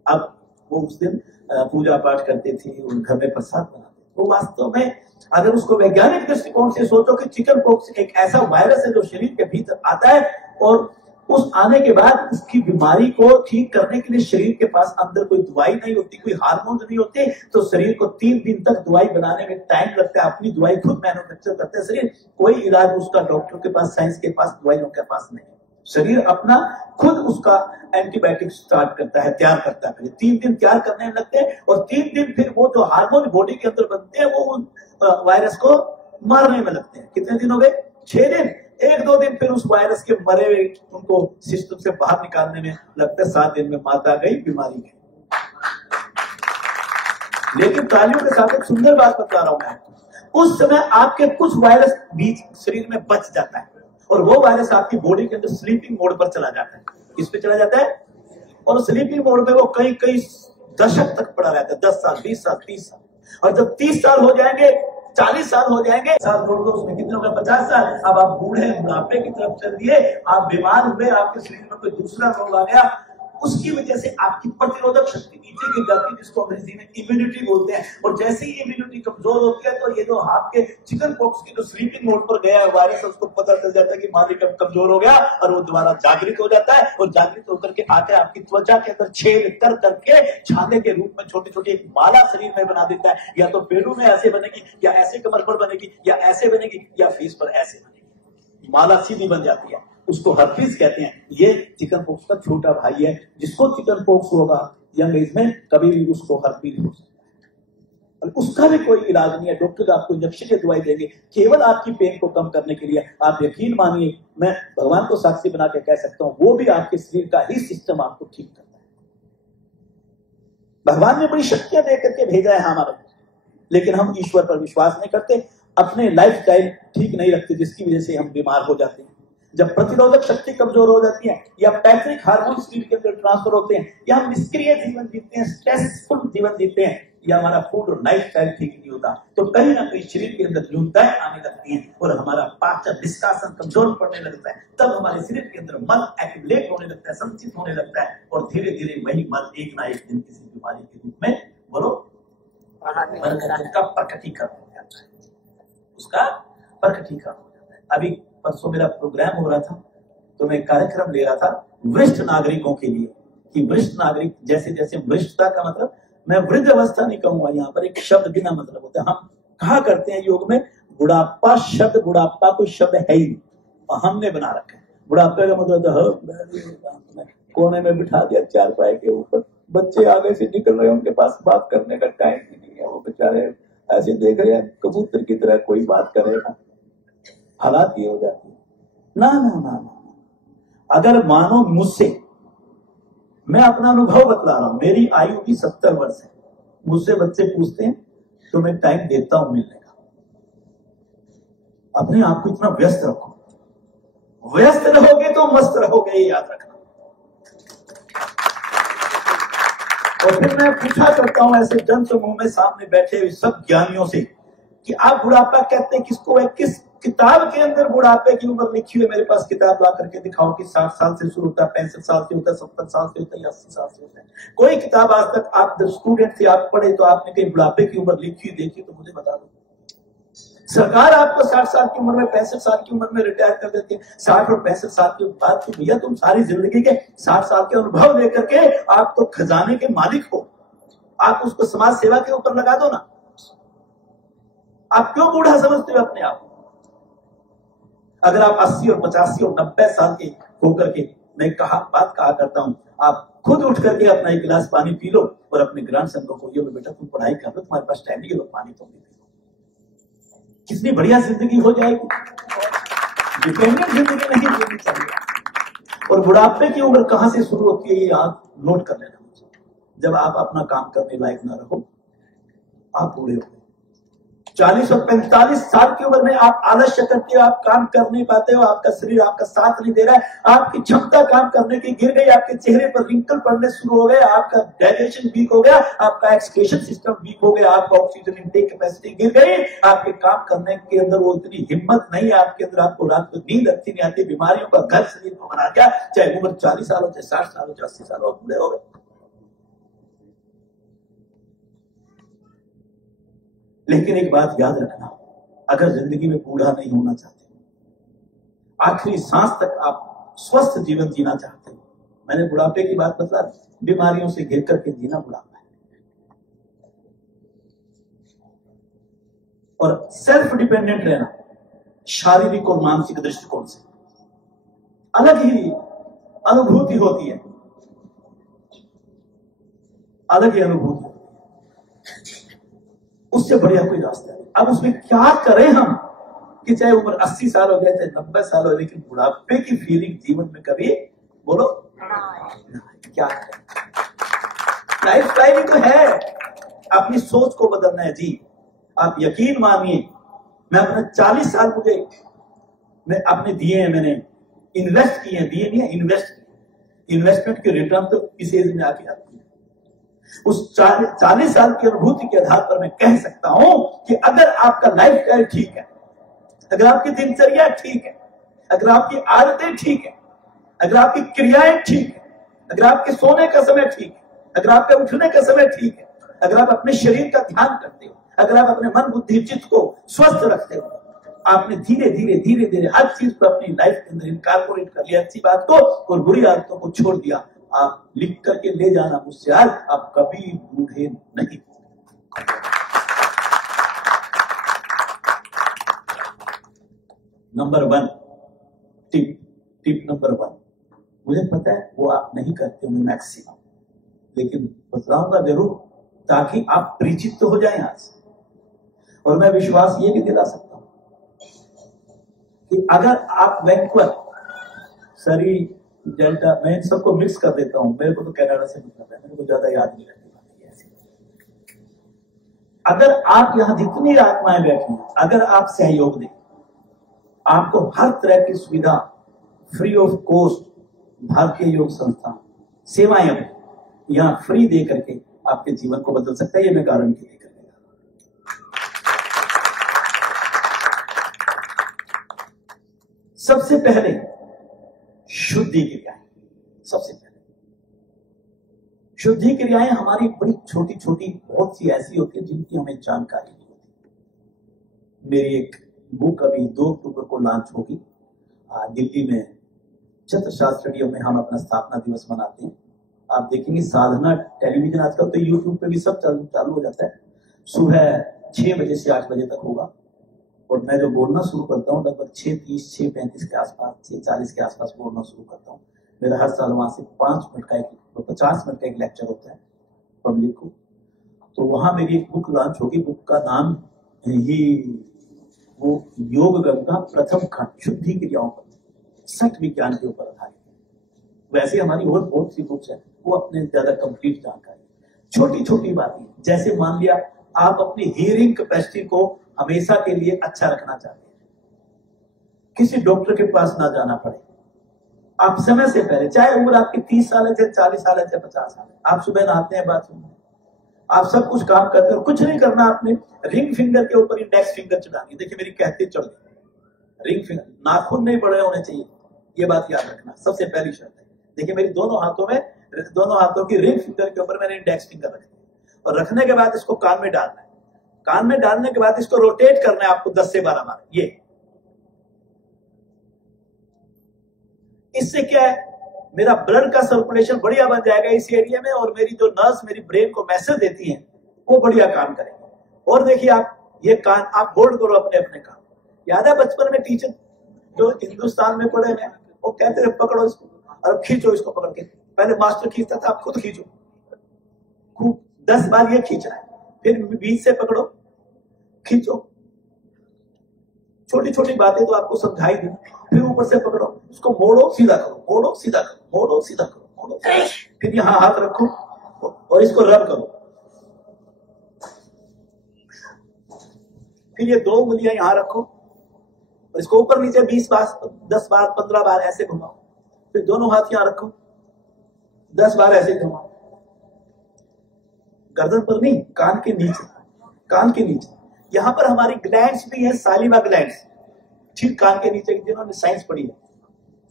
अब वो उस दिन पूजा पाठ करते थे और घर में प्रसाद बनाते। तो वास्तव में अगर उसको वैज्ञानिक दृष्टिकोण से सोचो कि चिकन पॉक्स एक ऐसा वायरस है जो शरीर के भीतर आता है और उस आने के बाद उसकी बीमारी को ठीक करने के लिए शरीर के पास अंदर कोई दवाई नहीं होती, कोई हार्मोन नहीं होते, तो शरीर को 3 दिन तक दवाई बनाने में टाइम लगता है। अपनी दवाई खुद मैन्युफैक्चर करते हैं शरीर, कोई इलाज उसका डॉक्टर के पास, साइंस के पास, दवाइयों के पास नहीं। शरीर अपना खुद उसका एंटीबायोटिक स्टार्ट करता है, तैयार करता है। 3 दिन तैयार करने में लगते हैं और 3 दिन फिर वो जो हार्मोन बॉडी के अंदर बनते हैं वो वायरस को मारने में लगते हैं। कितने दिन हो गए? 6 दिन। 1-2 दिन फिर उस वायरस के मरे हुए उनको सिस्टम से बाहर निकालने में लगता है। 7 दिन में माता गई, बीमारी गई। लेकिन तालियों के साथ एक सुंदर बात बता रहा हूं मैं, उस समय आपके कुछ वायरस बीच शरीर में बच जाता है और वो वायरस आपकी बॉडी के अंदर स्लीपिंग मोड पर चला जाता है। किस पे चला जाता है? और स्लीपिंग मोड में वो कई दशक तक पड़ा रहता है, 10 साल, 20 साल, 30 साल। और जब 30 साल हो जाएंगे, 40 साल हो जाएंगे, साल जोड़ दो उसमें कितने हो गए? 50 साल। अब आप बूढ़े बुढ़ापे की तरफ चल दिए, आप बीमार हुए, आपके शरीर में कोई दूसरा रोग आ गया, उसकी वजह से आपकी प्रतिरोधक शक्ति नीचे गिर जाती है, जिसको अंग्रेजी में इम्यूनिटी बोलते हैं। और जैसे ही इम्यूनिटी कमजोर होती है तो ये जो आपके चिकन पॉक्स की जो स्लीपिंग मोड पर गया वायरस, उसको पता चल जाता है कि मालिक अब कमजोर हो गया और वो दोबारा जागृत हो जाता है। और जागृत होकर के आकर आपकी त्वचा के अंदर छेद कर करके छाले के रूप में छोटी छोटी एक माला शरीर में बना देता है। या तो पेड़ों में ऐसे बनेगी, या ऐसे कमर पर बनेगी, या ऐसे बनेगी, या फेस पर ऐसे बनेगी। माला सीधी बन जाती है, उसको हर्पीस कहते हैं। ये चिकन पॉक्स का छोटा भाई है। जिसको चिकन पॉक्स होगा यंग एज में, कभी भी उसको हर्पीस हो सकता है। उसका भी कोई इलाज नहीं है। डॉक्टर आपको इंजेक्शन की दवाई देंगे केवल आपकी पेन को कम करने के लिए। आप यकीन मानिए, मैं भगवान को साक्षी बना के कह सकता हूं, वो भी आपके शरीर का ही सिस्टम आपको ठीक करता है। भगवान ने बड़ी शक्तियां दे करके भेजा है हमारे, लेकिन हम ईश्वर पर विश्वास नहीं करते, अपने लाइफ स्टाइल ठीक नहीं रखते, जिसकी वजह से हम बीमार हो जाते हैं। जब प्रतिरोधक शक्ति कमजोर हो जाती है, या पैट्रिक हार्मोन शरीर के अंदर ट्रांसफर होते हैं, या हम निष्क्रिय जीवन जीते हैं, स्ट्रेसफुल जीवन जीते हैं, या हमारा फूड और लाइफ स्टाइल ठीक नहीं होता, तो कहीं ना कहीं शरीर के अंदर न्यूनताएं आने लगती हैं और हमारा पाचन निष्कासन कमजोर पड़ने लगता है। तब हमारे शरीर के अंदर मल एक्युमुलेट होने लगता है, संचित होने लगता है, और धीरे धीरे वही मल एक ना एक दिन किसी बीमारी के रूप में उसका प्रकटीकरण हो जाता है, उसका प्रकटीकरण हो जाता है। अभी परसों मेरा प्रोग्राम हो रहा था, तो मैं कार्यक्रम ले रहा था वरिष्ठ नागरिकों के लिए, कि वरिष्ठ नागरिक जैसे जैसे वरिष्ठता का मतलब, मैं वृद्ध अवस्था नहीं कहूंगा, यहाँ पर एक शब्द बिना मतलब होता है। हम कहा करते हैं योग में बुढ़ापा शब्द, बुढ़ापा कोई शब्द है ही नहीं, हमने बना रखा है। बुढ़ापे का मतलब कोने में बिठा दिया चारपाई के ऊपर, बच्चे आगे से निकल रहे हैं, उनके पास बात करने का टाइम ही नहीं है, वो बेचारे ऐसे देख रहे हैं कबूतर की तरह, कोई बात करेगा। हालात ये हो जाती है। ना ना ना ना, अगर मानो मुझसे, मैं अपना अनुभव बतला रहा हूं, मेरी आयु भी 70 वर्ष है, मुझसे बच्चे पूछते हैं तो मैं टाइम देता हूं मिलने का। अपने आप को इतना व्यस्त रखो, व्यस्त रहोगे तो मस्त रहोगे, ये याद रखना। और फिर मैं पूछा करता हूं ऐसे जन समूह में सामने बैठे हुए सब ज्ञानियों से कि आप बुढ़ापा कहते हैं किसको है? किस किताब के अंदर बुढ़ापे की उम्र लिखी हुई है? मेरे पास किताब ला करके दिखाओ कि 60 साल से शुरू होता है, 65 साल से होता है, 70 साल से होता है, 80 साल से होता है। कोई किताब आज तक आप स्टूडेंट थे, आप पढ़े तो आपने कहीं बुढ़ापे की उम्र लिखी देखी तो मुझे बता दो। सरकार आपको 60 साल की उम्र में, 65 साल की उम्र में रिटायर कर देती है। 60 और 65 साल की बात तो भैया तुम सारी जिंदगी के 60 साल के अनुभव लेकर के आप तो खजाने के मालिक हो, आप उसको समाज सेवा के ऊपर लगा दो ना। आप क्यों बूढ़ा समझते हो अपने आप? अगर आप 80 और 85 और 90 साल के होकर के, मैं बात कहा करता हूं, आप खुद उठ करके अपना एक गिलास पानी पी लो और अपने ग्रैंडसन को कहिए बेटा तुम पढ़ाई कर लो, तुम्हारे पास टाइम नहीं है, पानी तुम भी पी लो। कितनी बढ़िया जिंदगी हो जाएगी। डिपेंडेंट जिंदगी नहीं जीनी चाहिए। और बुढ़ापे की उम्र कहां से शुरू होती है ये आप नोट कर लेना। जब आप अपना काम करने लायक ना रहो, आप बूढ़े हो। 40 और 45 साल की उम्र में आप आलस्य करते हो, आप काम कर नहीं पाते हो, आपका शरीर आपका साथ नहीं दे रहा है, आपकी क्षमता काम करने की गिर गई, आपके चेहरे पर रिंकल पड़ने शुरू हो गए, आपका डाइजेशन वीक हो गया, आपका एक्सक्रीशन सिस्टम वीक हो गया, आपका ऑक्सीजन इनटेक कैपेसिटी गिर गई, आपके काम करने के अंदर वो इतनी हिम्मत नहीं है आपके अंदर, आपको रात को नींद अच्छी नहीं आती, बीमारियों का घर शरीर को बना गया, चाहे उम्र 40 साल हो, चाहे 60 साल हो, 80 साल हो, बूढ़े हो गए। लेकिन एक बात याद रखना, अगर जिंदगी में बूढ़ा नहीं होना चाहते, आखिरी सांस तक आप स्वस्थ जीवन जीना चाहते हो, मैंने बुढ़ापे की बात बता, बीमारियों से घिर करके जीना बुढ़ापा है। और सेल्फ डिपेंडेंट रहना शारीरिक और मानसिक दृष्टिकोण से अलग ही अनुभूति होती है, अलग ही अनुभूति होती है, उससे बढ़िया कोई रास्ता नहीं। अब उसमें क्या करें हम कि चाहे उम्र 80 साल हो जाए, चाहे 90 साल हो, लेकिन बुढ़ापे की फीलिंग जीवन में कभी बोलो क्या करें? लाइफ स्टाइल ही तो है, अपनी सोच को बदलना है जी। आप यकीन मानिए, मैं अपने 40 साल मैं अपने दिए हैं, मैंने इन्वेस्ट किए हैं, दिए नहीं है, इन्वेस्टमेंट के रिटर्न तो इस एज में आके आती है। उस 40 साल की अनुभूति के आधार पर मैं कह सकता हूं कि अगर आपका लाइफ स्टाइल ठीक है, अगर आपकी दिनचर्या ठीक है, अगर आपकी आदतें ठीक है, अगर आपकी क्रियाएं ठीक है, अगर आपके सोने का समय ठीक है, अगर आपके उठने का समय ठीक है, अगर आप अपने शरीर का ध्यान करते हो, अगर आप अपने मन बुद्धि चित्त को स्वस्थ रखते हो, आपने धीरे धीरे हर चीज को अपनी लाइफ के अंदर इनकॉर्पोरेट कर लिया, अच्छी बात को और बुरी आदतों को छोड़ दिया। आप लिख करके ले जाना मुझसे आज, आप कभी बूढ़े नहीं। नंबर 1 टिप नंबर 1, मुझे पता है वो आप नहीं करते होंगे मैक्सिमम, लेकिन बतलाऊंगा जरूर ताकि आप परिचित तो हो जाएं आज। और मैं विश्वास ये भी दिला सकता हूं कि अगर आप वैंकूवर, सरी, डेल्टा, मैं इन सबको मिक्स कर देता हूं, मेरे को तो कनाडा से मतलब है, मेरे को ज्यादा याद नहीं रहती ऐसी। अगर आप यहां जितनी आत्माएं बैठी हैं, अगर आप सहयोग दें, आपको हर तरह की सुविधा फ्री ऑफ कॉस्ट भारतीय योग संस्थान सेवाएं यहां फ्री दे करके आपके जीवन को बदल सकता है, ये मैं गारंटी देकर सबसे पहले शुद्धि क्रियाएं। सबसे पहले शुद्धि क्रियाएं हमारी बड़ी छोटी छोटी बहुत सी ऐसी होती है जिनकी हमें जानकारी नहीं होती। मेरी एक बुक अभी 2 अक्टूबर को लॉन्च होगी दिल्ली में छत्रशास्त्र स्टेडियम में। हम अपना स्थापना दिवस मनाते हैं। आप देखेंगे साधना टेलीविजन आजकल तो यूट्यूब पे भी सब चालू हो जाता है। सुबह 6 बजे से 8 बजे तक होगा और मैं जो बोलना शुरू करता हूँ लगभग 6:30 6:35 के आसपास 6:40 के आसपास बोलना शुरू करता हूँ। मेरा हर साल वहां से 5 मिनट का 50 मिनट का एक लेक्चर होता है पब्लिक को। तो वहां मेरी एक बुक लॉन्च होगी। बुक का नाम ही वो योग गंगा प्रथम खंड शुद्धि क्रियाओं पर, सठ विज्ञान के ऊपर आधारित। वैसे हमारी और बहुत सी बुक्स हैं, वो अपने ज्यादा कंप्लीट जानकारी, छोटी छोटी बातें, जैसे मान लिया आप अपनी हियरिंग कैपेसिटी को हमेशा के लिए अच्छा रखना चाहते हैं, किसी डॉक्टर के पास ना जाना पड़े, आप समय से पहले, चाहे उम्र आपकी 30 साल है, चाहे 40 साल है, चाहे 50 साल है, आप सुबह नहाते हैं बाथरूम में, आप सब कुछ काम करते हैं, कुछ नहीं करना। आपने रिंग फिंगर के ऊपर इंडेक्स फिंगर चढ़ानी। देखिए मेरी कहते चढ़ गई, रिंग फिंगर, नाखून नहीं बड़े होने चाहिए, ये बात याद रखना, सबसे पहली शर्त है। देखिए मेरी दोनों हाथों की रिंग फिंगर के ऊपर मैंने इंडेक्स फिंगर रखी और रखने के बाद इसको कान में डालना है। कान में डालने के बाद इसको रोटेट करना है आपको 10 से 12 बार। ये इससे क्या है, मेरा ब्लड का सर्कुलेशन बढ़िया बन जाएगा इस एरिया में और मेरी जो नर्व्स मेरी ब्रेन को मैसेज देती हैं वो बढ़िया काम करेंगे। और देखिए आप ये कान आप होल्ड करो अपने अपने कान। याद है बचपन में टीचर जो हिंदुस्तान में पढ़े हैं वो कहते थे पकड़ो इसको और खींचो इसको पकड़ के। पहले मास्टर खींचता था, आप खुद खींचो, खूब 10 बार ये खींचना है, फिर बीच से पकड़ो, खींचो। छोटी छोटी बातें तो आपको समझाई दी, फिर ऊपर से पकड़ो, उसको मोड़ो सीधा करो, मोड़ो सीधा करो, मोड़ो सीधा करो, मोड़ो सीधा करो। फिर यहां हाथ रखो और इसको रब करो। फिर ये 2 उंगलियां यहां रखो और इसको ऊपर नीचे 20 बार 10 बार 15 बार ऐसे घुमाओ। फिर दोनों हाथ यहां रखो, 10 बार ऐसे घुमाओ। गर्दन पर नहीं, कान के नीचे, कान के नीचे। यहां पर हमारी ग्लैंड्स भी है, सालिवा ग्लैंड्स, ठीक कान के नीचे, जिन्होंने साइंस पढ़ी है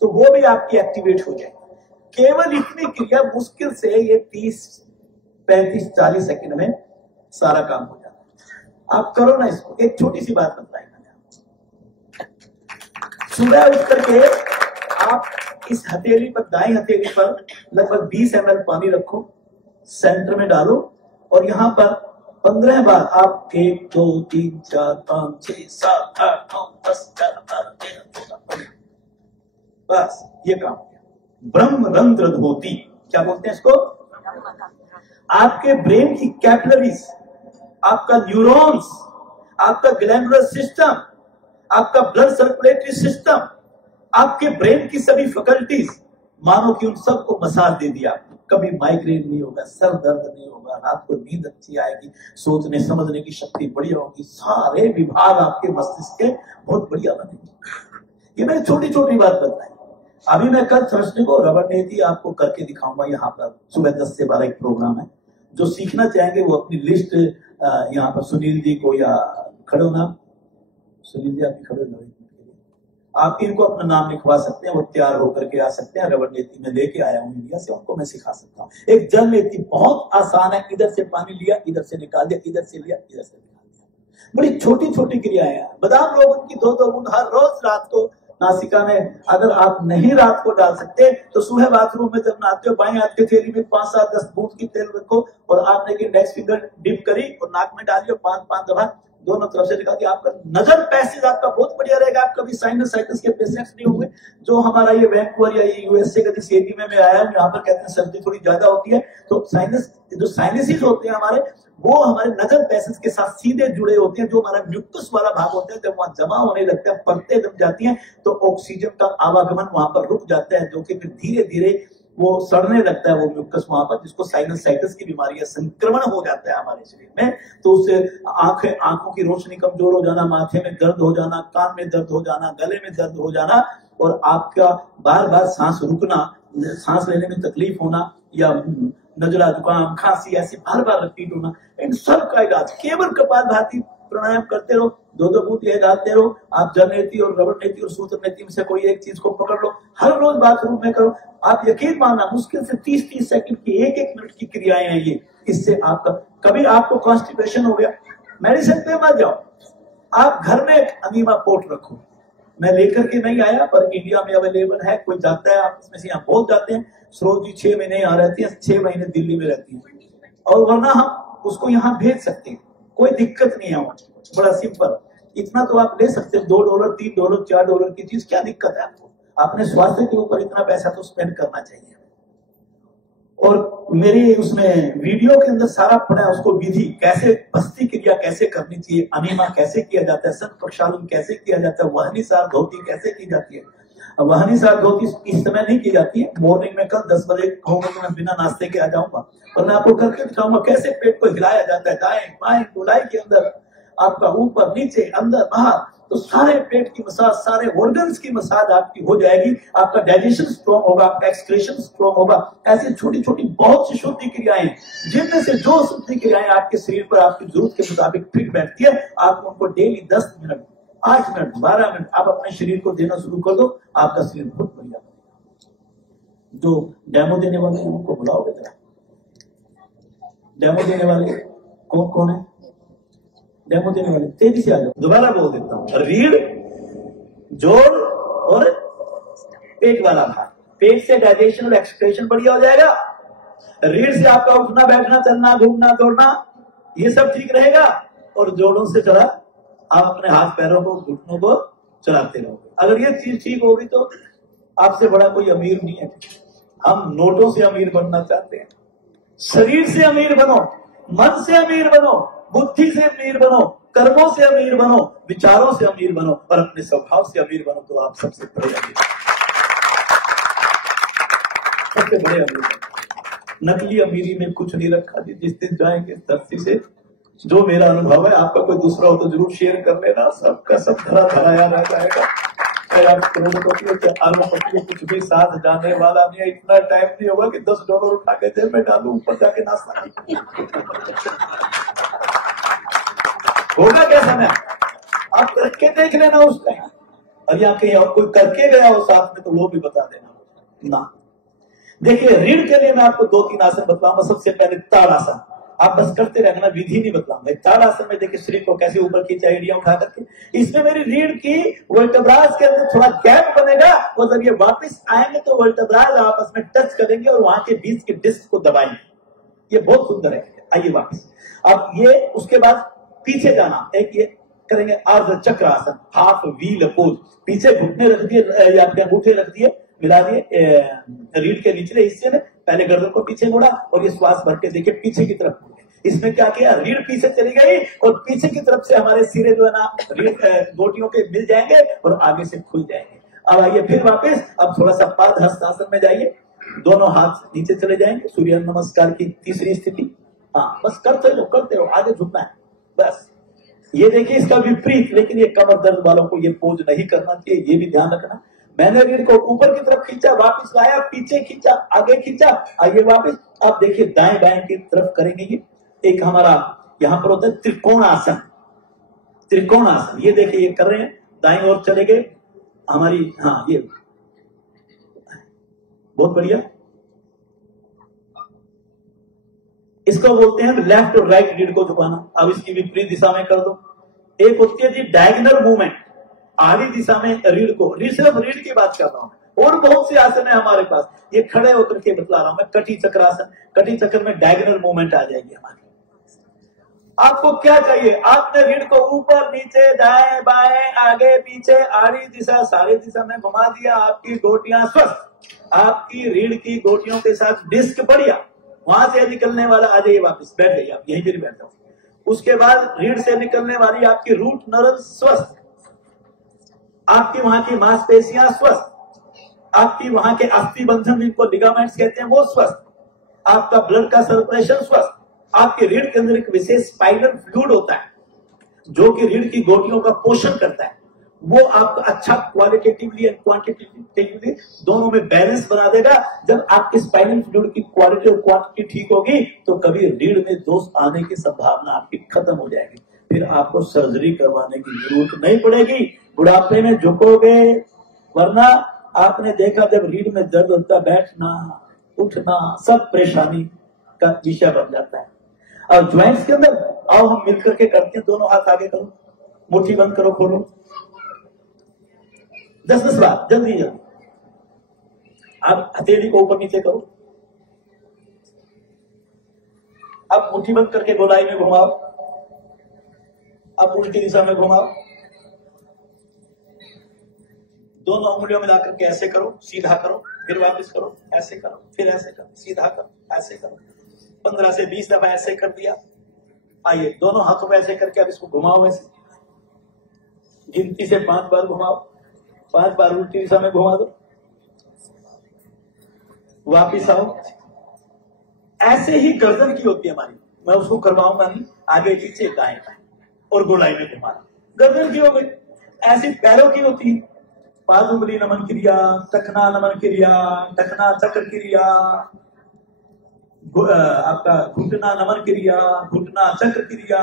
तो वो भी आपकी एक्टिवेट हो जाए। केवल इतनी क्रिया, मुश्किल से ये 30 35 40 सेकंड में सारा काम हो जाता है। आप करो ना इसको। एक छोटी सी बात बताई मैंने, सुबह उठ करके आप इस हथेली पर, दाई हथेली पर लगभग 20 ml पानी रखो, सेंटर में डालो और यहाँ पर 15 बार आप 1 2 3 4 5 6 7 8 9 10 11 12 13 14 बस ये काम। ब्रह्म रंध्र धोती, क्या बोलते हैं इसको? आपके ब्रेन की कैपिलरीज, आपका न्यूरॉन्स, आपका ग्लैंडुलर सिस्टम, आपका ब्लड सर्कुलेटरी सिस्टम, आपके ब्रेन की सभी फैकल्टीज, मानो कि उन सबको मसाज दे दिया। कभी माइग्रेन नहीं होगा, सर दर्द नहीं होगा, रात को नींद अच्छी आएगी, सोचने समझने की शक्ति बढ़िया होगी, सारे विभाग आपके मस्तिष्क के बहुत बढ़िया बनेंगे। ये मैंने छोटी छोटी बात बताई। अभी मैं कल थर्सडे को रबड़ नेती आपको करके दिखाऊंगा। यहाँ पर सुबह 10 से 12 एक प्रोग्राम है। जो सीखना चाहेंगे वो अपनी लिस्ट यहाँ पर सुनील जी को, या खड़े हो ना सुनील जी, आप भी खड़े हो, आप इनको अपना नाम लिखवा सकते हैं, वो तैयार होकर के आ सकते हैं। रबड़ नेती में लेके आया हूँ इंडिया से, उनको मैं सिखा सकता हूँ। एक जल नेती बहुत आसान है, इधर से पानी लिया, इधर से निकाल दिया, इधर से लिया, इधर से निकाल दिया। बड़ी छोटी छोटी क्रियाएं हैं। बादाम रोगन की 2-2 बूंद हर रोज रात को नासिका में, अगर आप नहीं रात को डाल सकते तो सुबह बाथरूम में जब नहाते हो बाएं हाथ के थैली में 5-7-10 बूंद की तेल रखो और आपने की इंडेक्स फिंगर डिप करी और नाक में डालिए, 5-5 दफा दोनों तरफ से निकाल दिया। आपका नजर पैसेज आपका बहुत बढ़िया रहेगा। आप कभी साइनसाइटिस के पेशेंट्स नहीं होंगे। जो हमारा ये वैंकूवर या ये यूएसए का जिस एरिया में मैं आया हूँ, यहाँ पर कहते हैं सर्दी थोड़ी ज्यादा होती है, तो साइनस जो साइनसिस होते हैं हमारे, वो हमारे नजर पैसेज के साथ सीधे जुड़े होते हैं। जो हमारा म्यूकस वाला भाग होता है, जब वहां जमा होने लगता है, परतें जम जाती हैं, तो ऑक्सीजन का आवागमन वहां पर रुक जाता है, जो कि फिर धीरे धीरे वो सड़ने लगता है वो म्यूकस वहां पर, जिसको साइनसाइटिस की बीमारी है, संक्रमण हो जाता है हमारे शरीर में। तो उससे आंखों की रोशनी कमजोर हो जाना, माथे में दर्द हो जाना, कान में दर्द हो जाना, गले में दर्द हो जाना, और आपका बार बार सांस रुकना, सांस लेने में तकलीफ होना, या नजला, जुकाम, खांसी ऐसी बार बार रिपीट होना, इन सब का इलाज केवल कपालभाति प्राणायाम करते रहो। 2-2 बूंद ये डालते रहो। आप जल नेती और रबड़ नेती और सूत्र नेती में से कोई एक चीज को पकड़ लो, हर रोज बाथरूम में करो। आप यकीन मानना, मुश्किल से 30-30 सेकंड की 1-1 मिनट की क्रियाएं हैं ये। इससे आपका, कभी आपको कॉन्स्टिपेशन हो गया, मेडिसिन पे मत जाओ, आप घर में एक अनीमा पोट रखो। मैं लेकर के नहीं आया, पर इंडिया में अवेलेबल है, कोई जाता है, आप इसमें से यहाँ बहुत जाते हैं। सरोज जी 6 महीने यहाँ रहती है, 6 महीने दिल्ली में रहती है, और वरना हम उसको यहाँ भेज सकते हैं, कोई दिक्कत नहीं है। बड़ा सिंपल, इतना तो आप ले सकते हैं, $2, $3, $4 की चीज, क्या दिक्कत है आपको? अपने स्वास्थ्य के ऊपर इतना पैसा तो स्पेंड करना चाहिए। और मेरी उसमें वीडियो के अंदर सारा पड़ा है, उसको विधि कैसे, बस्ती क्रिया कैसे करनी चाहिए, अनीमा कैसे किया जाता है, सन प्रक्षालन कैसे किया जाता है, वहनीसार धोती कैसे की जाती है। वहनीसार धोती इस समय नहीं की जाती है, मॉर्निंग में कल 10 बजे कहूंगा तो मैं बिना नाश्ते के आ जाऊंगा, और मैं आपको करके दिखाऊंगा कैसे पेट को हिलाया जाता है, दाएं बाएं गोलाई के अंदर, आपका ऊपर नीचे अंदर बाहर, तो सारे पेट की मसाज, सारे ऑर्गन्स की मसाज आपकी हो जाएगी। आपका डाइजेशन स्ट्रॉन्ग होगा, आपका एक्सक्रीशन स्ट्रॉन्ग होगा। ऐसी छोटी छोटी बहुत सी शुद्धि क्रियाएं, जिनमें से जो शुद्धि क्रियाएं आपके शरीर पर आपकी जरूरत के मुताबिक फिट बैठती है, आप उनको डेली 10 मिनट, 8 मिनट, 12 मिनट आप अपने शरीर को देना शुरू कर दो, आपका शरीर बहुत बढ़िया बनेगा। जो डेमो देने वाले हैं उनको बुलाओगे जरा, डेमो देने वाले कौन कौन है? डेमो देने वाले तेजी से आ जाओ। दोबारा बोल देता हूं, रीढ़, जोड़ और पेट वाला भाग। पेट से डाइजेशन और एक्सक्रीशन बढ़िया हो जाएगा। रीढ़ से आपका उठना बैठना, चलना, घूमना, दौड़ना, ये सब ठीक रहेगा। और जोड़ों से चला, आप अपने हाथ पैरों को, घुटनों को चलाते रहोगे। अगर ये चीज ठीक होगी तो आपसे बड़ा कोई अमीर नहीं है। हम नोटों से अमीर बनना चाहते हैं। शरीर से अमीर बनो, मन से अमीर बनो, बुद्धि से अमीर बनो, कर्मों से अमीर बनो, विचारों से अमीर बनो, और अपने स्वभाव से अमीर बनो, तो आप सबसे बड़े अमीर, सबसे बड़े अमीर। नकली अमीरी में कुछ नहीं रखा जी। जिस दिन जाएंगे धरती से, जो मेरा अनुभव है, आपका कोई दूसरा हो तो जरूर शेयर कर लेना। सबका सब धरा धराया रह जाएगा। आप करोड़पति हो या अरबपति हो, कुछ भी साथ जाने वाला नहीं है। इतना टाइम नहीं होगा कि $10 उठा के जेब में डालू, ऊपर जाके नाश्ता होगा क्या समय? आप करके देख लेना उस टाइम, और यहाँ कहीं और कोई करके गया हो साथ में तो वो भी बता देना ना। देखिए, रीढ़ के लिए मैं आपको 2-3 आसन बताऊंगा। सबसे पहले ताड़ासन। आप बस करते रहना, विधि नहीं बतलाऊंगा। ताड़ासन में देखिए शरीर को कैसे ऊपर खींचा, एड़ियां उठा करके, इसमें मेरी रीढ़ की वर्टेब्रास के अंदर थोड़ा गैप बनेगा, और जब ये वापस आएंगे तो वर्टेब्रास आपस में टच करेंगे और वहां के बीच के डिस्क को दबाएंगे। ये बहुत सुंदर है। आइए वापस, अब ये उसके बाद पीछे जाना, एक ये करेंगे अर्ध चक्र आसन, हाफ व्हील पोज। पीछे घुटने रख दिए या अंगूठे रख दिए, मिला दिए रीढ़ के निचले हिस्से में, पहले गर्दन को पीछे मुड़ा और ये श्वास भर के देखिए पीछे की तरफ मुड़े। इसमें क्या किया, रीढ़ पीछे चली गई और पीछे की तरफ से हमारे सिरे जो है ना रीढ़ गोटियों के मिल जाएंगे और आगे से खुल जाएंगे। अब आइए फिर वापस, अब थोड़ा सा पाद हस्तासन में जाइए, दोनों हाथ नीचे चले जाएंगे, सूर्य नमस्कार की तीसरी स्थिति। हाँ बस करते हो, आगे झुकना है बस। ये देखिए इसका विपरीत, लेकिन ये कमर दर्द वालों को ये पोज नहीं करना चाहिए, ये भी ध्यान रखना। मैंने रीढ़ को ऊपर की तरफ खींचा, वापस लाया, पीछे खींचा, आगे खींचा, आगे वापस। आप देखिए दाएं बाएं की तरफ करेंगे। ये एक हमारा यहां पर होता है त्रिकोणासन, त्रिकोणासन। ये देखिए ये कर रहे हैं, दाएं ओर चले गए हमारी, हाँ ये बहुत बढ़िया। इसको बोलते हैं लेफ्ट और राइट रीढ़ को झुकाना। अब इसकी विपरीत दिशा में कर दो। एक होती है जी डायगोनल मूवमेंट, आड़ी दिशा में रीढ़ को, सिर्फ रीढ़ की बात कर रहा हूं, और बहुत से आसन है हमारे पास, ये खड़े होकर के बतला रहा हूं मैं। कटी चक्रासन, कटी चक्र में डायगोनल मूवमेंट आ जाएगी हमारी। आपको क्या चाहिए, आपने रीढ़ को ऊपर नीचे दाएं बाएं आगे पीछे आड़ी दिशा सारी दिशा में घुमा दिया। आपकी गोटियां स्वस्थ, आपकी रीढ़ की गोटियों के साथ डिस्क बढ़िया, वहां से निकलने वाला आ जाइए वापस, बैठ जाइए आप, यहीं पर बैठ जाओ। उसके बाद रीढ़ से निकलने वाली आपकी रूट नर्व स्वस्थ, आपकी वहां की मांसपेशियां स्वस्थ, आपकी वहां के अस्थि बंधन जिनको लिगामेंट्स कहते हैं वो स्वस्थ, आपका ब्लड का सर्कुलेशन स्वस्थ। आपके रीढ़ के अंदर एक विशेष स्पाइनल फ्लूइड होता है जो कि रीढ़ की गोटियों का पोषण करता है, वो आपका अच्छा क्वालिटेटिवली एंड क्वांटिटेटिवली दोनों में बैलेंस बना देगा। जब आपके स्पाइनल फ्लूइड की क्वालिटी और क्वांटिटी ठीक होगी तो कभी रीढ़ में दोष आने की संभावना आपकी खत्म हो जाएगी, फिर आपको सर्जरी करवाने की जरूरत नहीं पड़ेगी। बुढ़ापे में झुकोगे, वरना आपने देखा जब रीढ़ में दर्द होता है, बैठना उठना सब परेशानी का विषय बन जाता है। और ज्वाइंट्स के अंदर आओ हम मिलकर के करते हैं, दोनों हाथ आगे करो, मुट्ठी बंद करो, खोलो 10-10 बार, जल्दी जल्दी। अब हथेली को ऊपर नीचे करो, अब मुट्ठी बंद करके गोलाई में घुमाओ, अब उल्टी दिशा में घुमाओ, दोनों उंगलियों में लाकर के ऐसे करो, सीधा करो, फिर वापस करो, ऐसे करो, फिर ऐसे करो, सीधा करो, ऐसे करो। 15 से 20 दफा ऐसे कर दिया। आइए दोनों हाथों में ऐसे करके अब इसको घुमाओ, ऐसे गिनती से 5 बार घुमाओ, 5 बार उल्टी दिशा में घुमा दो, वापिस आओ। ऐसे ही गर्दन की होती है हमारी, मैं उसको करवाऊंगा नहीं, आगे पीछे दाएं बाएं और गोलाई में घुमा, गर्दन की हो गई। ऐसी पैरों की होती है, पादुंगली नमन क्रिया, टखना नमन क्रिया, टखना चक्र क्रिया, आपका घुटना नमन क्रिया, घुटना चक्र क्रिया,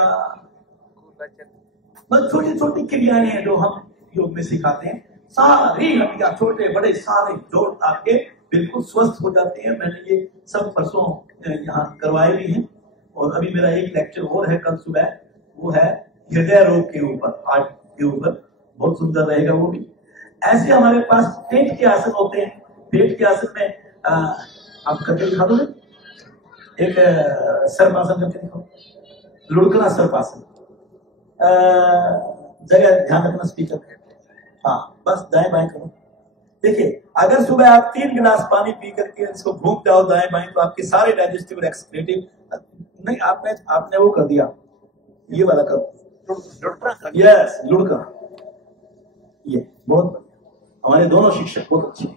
बस छोटी छोटी क्रियाएं हैं जो हम योग में सिखाते हैं। सारी हड्डियां छोटे बड़े सारे जोड़ आपके बिल्कुल स्वस्थ हो जाते हैं। मैंने ये सब परसों यहाँ करवाए भी हैं, और अभी मेरा एक लेक्चर और है कल सुबह, वो है हृदय रोग के ऊपर, हार्ट के ऊपर, बहुत सुंदर रहेगा वो भी। ऐसे हमारे पास पेट के आसन होते हैं। पेट के आसन में आप करके दिखा दो, एक सर्पासन करके दिखाओ, लुढ़कना सर्पासन। जगह ध्यान रखना स्पीकर पे, हाँ बस दाएं बाएं करो। देखिए अगर सुबह आप 3 गिलास पानी पी करके इसको घूम जाओ दाएं बाएं, तो आपके सारे डाइजेस्टिव एक्सक्रीटिव नहीं, आपने वो कर दिया, ये वाला करो, यस लुढ़का, ये बहुत बढ़िया। हमारे दोनों शिक्षक बहुत अच्छे।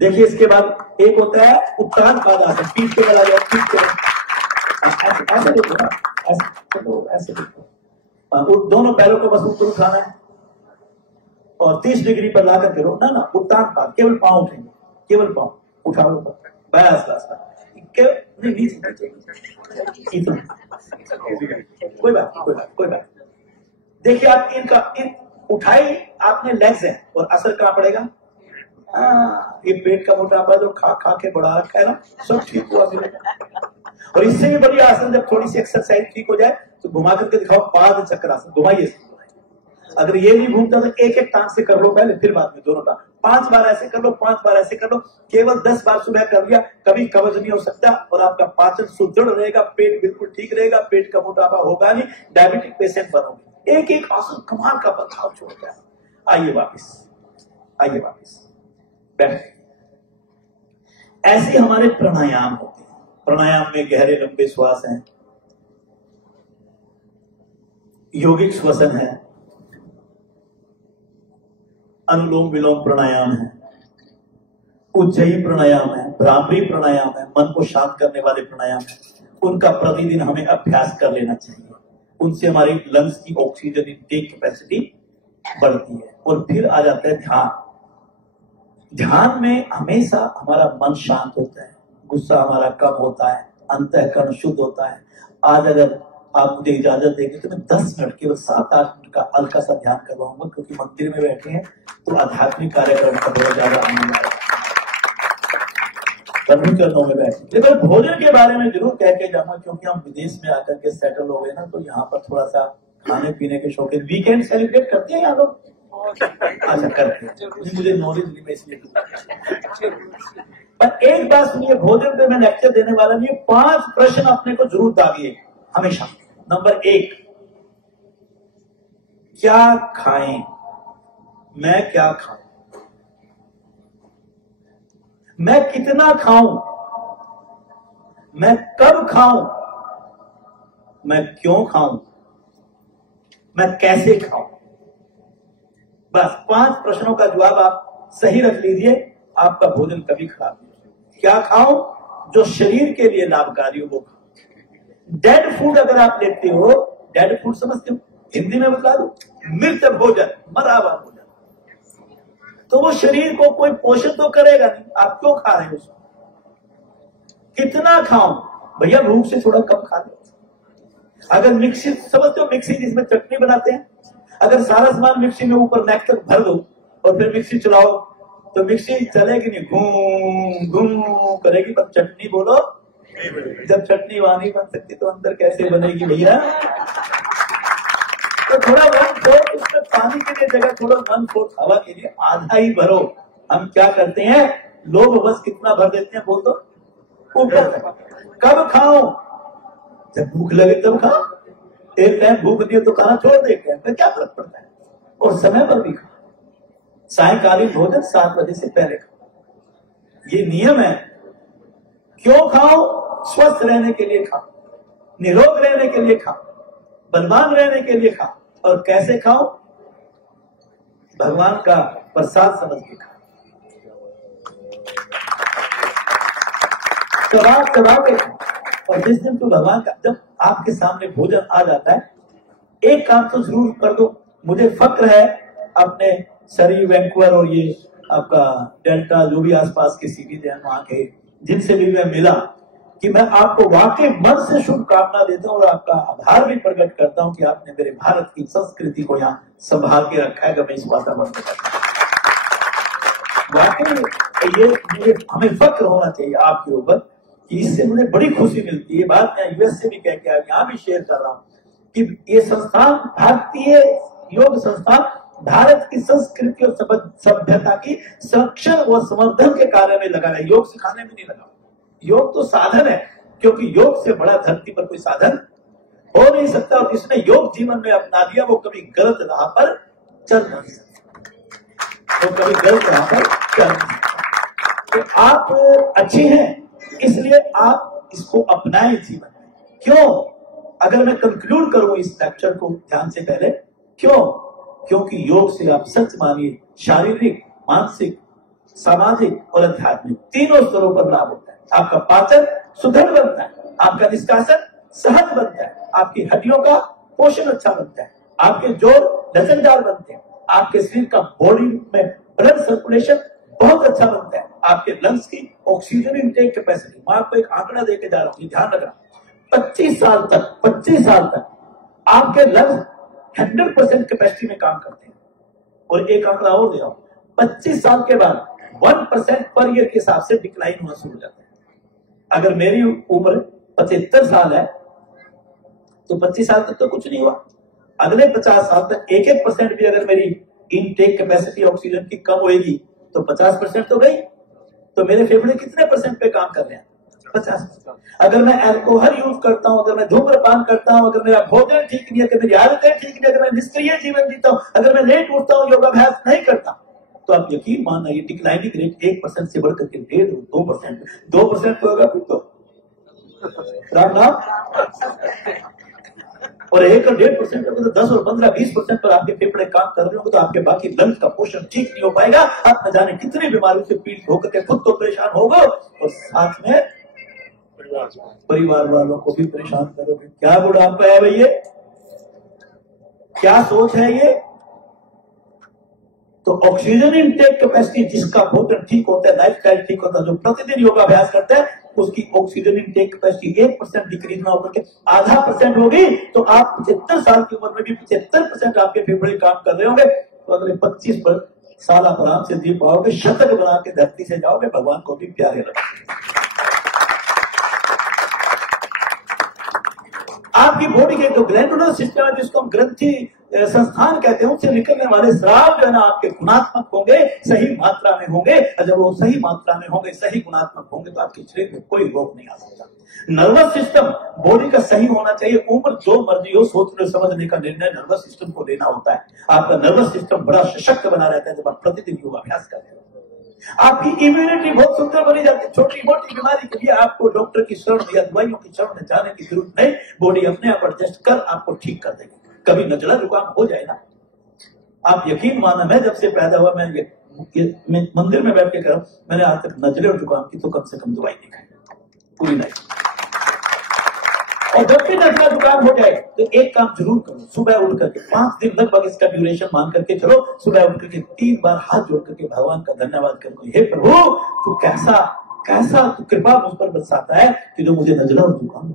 देखिए इसके बाद एक होता है उत्तान पादासन, पीठ पे लगा जाए, पीठ पे ऐसे देखो ना, ऐसे देखो, दोनों पैरों को बस ऊपर उठाना है और 30 डिग्री पर ला करके रोकना ना, उत्तान पाद, केवल पांव उठेंगे, केवल पांव उठाओ ऊपर, बस बस नहीं नीचे, कोई बात कोई बात। देखिए आप इनका उठाई आपने लेग्स है, और असर कहां पड़ेगा, ये पेट का मोटापा जो खा खा के बढ़ा रखा है ना, सब ठीक हुआ मिलेगा। और इससे भी बड़ी आसन, जब थोड़ी सी एक्सरसाइज ठीक हो जाए तो घुमा करके दिखाओ, पाद चक्र आसन, घुमाइए। अगर ये नहीं घूमता तो एक एक टांग से कर लो पहले, फिर बाद में दोनों टांग, 5 बार ऐसे कर लो, 5 बार ऐसे कर लो। केवल 10 बार सुबह कर लिया, कभी कब्ज नहीं हो सकता और आपका पाचन सुदृढ़ रहेगा, पेट बिल्कुल ठीक रहेगा, पेट का मोटापा होगा नहीं, डायबिटिक पेशेंट बनोगे। एक एक आसन कमाल का प्रभाव छोड़ता है। आइए वापिस, आइए वापिस बैठे। ऐसे हमारे प्राणायाम होते हैं। प्राणायाम में गहरे लंबे श्वास हैं, यौगिक श्वसन है, अनुलोम विलोम प्राणायाम है, उज्जयी प्राणायाम है, भ्रामरी प्राणायाम है, मन को शांत करने वाले प्राणायाम है। उनका प्रतिदिन हमें अभ्यास कर लेना चाहिए। उनसे हमारी लंग्स की ऑक्सीजन इनटेक कैपेसिटी बढ़ती है। और फिर आ जाता है ध्यान। ध्यान में हमेशा हमारा मन शांत होता है, गुस्सा हमारा कम होता है, अंतःकरण शुद्ध होता है। आज अगर आप मुझे इजाजत देंगे तो मैं 10 मिनट, केवल 7-8 मिनट का हल्का सा ध्यान करवाऊंगा, क्योंकि मंदिर में बैठे हैं तो आध्यात्मिक कार्यक्रम का बहुत ज्यादा आनंद आएगा। चरणों में बैठे। लेकिन भोजन के बारे में जरूर कह के जाऊंगा, क्योंकि हम विदेश में आकर के सेटल हो गए ना, तो यहाँ पर थोड़ा सा खाने पीने के शौकीन। वीकेंड सेलिब्रेट करते हैं यहाँ लोग? अच्छा, करते हैं, मुझे नॉलेज नहीं, मैं इसलिए। पर एक बात सुनिए, भोजन पे मैं लेक्चर देने वाला नहीं। 5 प्रश्न अपने को जरूर दागिए हमेशा। नंबर 1, क्या खाएं? मैं क्या खाऊं? मैं कितना खाऊं? मैं कब खाऊं? मैं क्यों खाऊं? मैं कैसे खाऊं? बस 5 प्रश्नों का जवाब आप सही रख लीजिए, आपका भोजन कभी खराब नहीं होगा। क्या खाऊं? जो शरीर के लिए लाभकारी हो वो खाऊं। डेड फूड अगर आप लेते हो, डेड फूड समझते हो? हिंदी में बता दो, मृत भोजन, मरा हुआ भोजन, तो वो शरीर को कोई पोषण तो करेगा नहीं। आप क्यों खा रहे हो उसको? कितना खाऊं? भैया भूख से थोड़ा कम खा लो। अगर मिक्सी समझते हो, मिक्सी जिसमें चटनी बनाते हैं, अगर सारा सामान मिक्सी में ऊपर नेक तक भर दो और फिर मिक्सी चलाओ तो मिक्सी चलेगी नहीं, घूम घूम करेगी, पर चटनी बोलो। जब चटनी वहां नहीं बन सकती तो अंदर कैसे बनेगी भैया? तो थोड़ा 1/4 उसमें पानी के लिए जगह थोड़ा 1/4 हवा के लिए, आधा ही भरो। हम क्या करते हैं, लोग बस कितना भर देते हैं बोल दो ऊपर। कब खाओ? जब भूख लगे तब खाओ। एक टाइम भूख नहीं तो खाना छोड़ दे, क्या फर्क पड़ता है? और समय पर भी खाओ। सायंकालीन भोजन 7 बजे से पहले खाओ, ये नियम है। क्यों खाओ? स्वस्थ रहने के लिए खाओ, निरोग रहने के लिए खाओ, बलवान रहने के लिए खाओ। और कैसे खाओ? भगवान का प्रसाद समझ के खाओ। चबा के खाओ। और जिस दिन तो भगवान का, जब आपके सामने भोजन आ जाता है, एक काम तो जरूर कर दो। मुझे फक्र है अपने सरी, वैंकूवर और ये आपका डेल्टा, जो भी आसपास के सिटीज हैं वहां के, जिनसे भी मैं मिला, कि मैं आपको वाकई मन से शुभकामना देता हूँ और आपका आभार भी प्रकट करता हूँ कि आपने मेरे भारत की संस्कृति को यहाँ संभाल के रखा है। मैं इस वातावरण में वाकई ये मुझे, हमें फक्र होना चाहिए आपके ऊपर कि इससे मुझे बड़ी खुशी मिलती है। बात मैं यूएस से भी कह के यहाँ भी शेयर कर रहा हूँ कि ये संस्थान, भारतीय योग संस्थान, भारत की संस्कृति और सभ्यता की संरक्षण और संवर्धन के कार्य में लगा है, योग सिखाने में नहीं लगा। योग तो साधन है, क्योंकि योग से बड़ा धरती पर कोई साधन हो नहीं सकता। और जिसने योग जीवन में अपना लिया वो कभी गलत राह पर चल नहीं सकता, वो कभी गलत राह पर चल नहीं सकता। तो आप अच्छे हैं, इसलिए आप इसको अपनाएं जीवन में। क्यों? अगर मैं कंक्लूड करूं इस लेक्चर को ध्यान से पहले, क्यों? क्योंकि योग से आप सच मानिए शारीरिक, मानसिक, सामाजिक और आध्यात्मिक तीनों स्तरों पर लाभ होता है। आपका पाचन सुदृढ़ बनता है, आपका निष्कासन सहज बनता है, आपकी हड्डियों का पोषण अच्छा बनता है, आपके जोड़ लचकदार बनते हैं, आपके शरीर का बॉडी में ब्लड सर्कुलेशन बहुत अच्छा बनता है, आपके लंग्स की ऑक्सीजन इनटेक कैपेसिटी। मैं आपको एक आंकड़ा देके जा रहा हूँ, ध्यान रखना। 25 साल तक आपके लंग्स 100% कैपेसिटी में काम करते हैं। और एक आंकड़ा और दे रहा हूं, 25 साल के बाद 1% पर ईयर के हिसाब से डिक्लाइन होना शुरू हो जाता है। अगर मेरी उम्र 75 साल है तो 25 साल तक तो कुछ नहीं हुआ। अगले 50 साल तक 1% भी अगर मेरी इनटेक कैपेसिटी ऑक्सीजन की कम होगी तो 50% तो गई। तो मेरे फेफड़े कितने परसेंट पे काम कर रहे हैं? 50। अगर मैं अल्कोहल यूज करता हूं, अगर मैं धूम्रपान करता हूं, अगर मेरा भोजन ठीक नहीं है, अगर मेरी आदतें ठीक नहीं है, अगर मैं निष्क्रिय जीवन जीता हूं, अगर मैं लेट उठता हूं, योगाभ्यास नहीं करता, तो आप यकीन मानना ये डिक्लाइनिंग रेट 1% से बढ़कर के 1.5 2% होगा फिर तो राम राम। और 1 और 1.5% होगा तो 10 और 15 20% पर आपके फेफड़े काम कर रहे होंगे तो आपके बाकी लंग्स का पोषण ठीक नहीं हो पाएगा। आप न जाने कितनी बीमारियों से पीड़ित होकर के खुद तो परेशान होगा और साथ में परिवार वालों को भी परेशान करोगे। क्या बुढ़ापा है भैया, क्या सोच है ये? तो ऑक्सीजन इनटेक कैपेसिटी, जिसका भोजन ठीक होता है, लाइफस्टाइल ठीक होता है, जो प्रतिदिन योगाभ्यास करता है, उसकी ऑक्सीजन इनटेक कैपेसिटी 1% डिक्रीज ना होकर के 0.5% होगी तो आप 75 साल की उम्र में भी 75% आपके फेफड़े काम कर रहे होंगे। तो अगले 25 साल आप आराम से जी पाओगे, शतक बना के धरती से जाओगे, भगवान को भी प्यारे रखोगे। आपकी बॉडी के जो ग्लैंडुलर सिस्टम है, जिसको हम ग्रंथि संस्थान कहते हैं, उससे निकलने वाले स्राव जो है ना आपके गुणात्मक होंगे, सही मात्रा में होंगे। और जब वो सही मात्रा में होंगे, सही गुणात्मक होंगे, तो आपके शरीर में कोई रोग नहीं आ सकता। नर्वस सिस्टम बॉडी का सही होना चाहिए। उम्र जो मर्जी हो, सोचने समझने का निर्णय नर्वस सिस्टम को लेना होता है। आपका नर्वस सिस्टम बड़ा सशक्त बना रहता है जब आप प्रतिदिन योगाभ्यास करते हो। आपकी इम्यूनिटी बहुत सुंदर बनी जाती है। छोटी मोटी बीमारी के लिए आपको डॉक्टर की शरण या दवाइयों की शरण में जाने की जरूरत नहीं। बॉडी अपने आप एडजस्ट कर आपको ठीक कर देगी। कभी नजला जुकाम हो जाए ना, आप यकीन माना, मैं जब से पैदा हुआ मैं मंदिर में बैठ के कर, मैंने आज तक नजले और जुकाम की तो कम से कम दवाई नहीं खाई पूरी लाइफ। और जब भी नजला जुकाम हो जाए तो एक काम जरूर करो, सुबह उठ करके 5 दिन लगभग इसका ड्यूरेशन मान करके चलो, सुबह उठ करके 3 बार हाथ जोड़ करके भगवान का धन्यवाद करो, हे प्रभु तू कैसा तू कृपा मुझ पर बरसाता है कि जो मुझे नजला और जुकाम।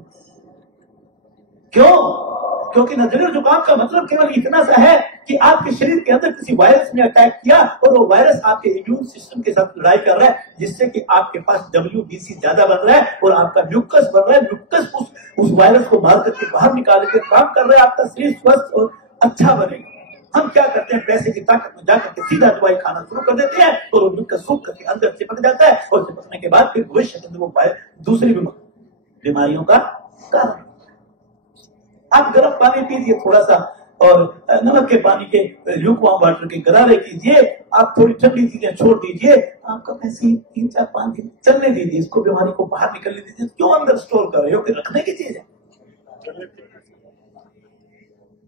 क्यों? क्योंकि नजले और जुकाम का मतलब केवल इतना सा है कि आपके शरीर के अंदर किसी वायरस ने अटैक किया और वो वायरस आपके इम्यून सिस्टम के साथ लड़ाई कर रहा है, जिससे कि आपके पास WBC ज्यादा बन रहा है और आपका म्यूकस बन रहा है। म्यूकस उस वायरस को मार करके बाहर निकाल के काम कर रहा है, आपका शरीर स्वस्थ और अच्छा बनेगा। हम क्या करते हैं, पैसे की ताकत में जाकर के सीधा दवाई खाना शुरू कर देते हैं और वो म्यूकस सूख करके अंदर चिपक जाता है और चिपकने के बाद फिर भविष्य के अंदर वो दूसरी बीमारियों का कारण। आप गर्म पानी पीजिए थोड़ा सा और नमक के पानी के ल्यूकवार्म वाटर के गरारे कीजिए। आप थोड़ी ठंडी चीजें छोड़ दीजिए, आपका ऐसी 3-4-5 दिन चलने दीजिए, इसको बीमारी को बाहर निकलने दीजिए। क्यों अंदर स्टोर कर रहे हो कि रखने की चीज है?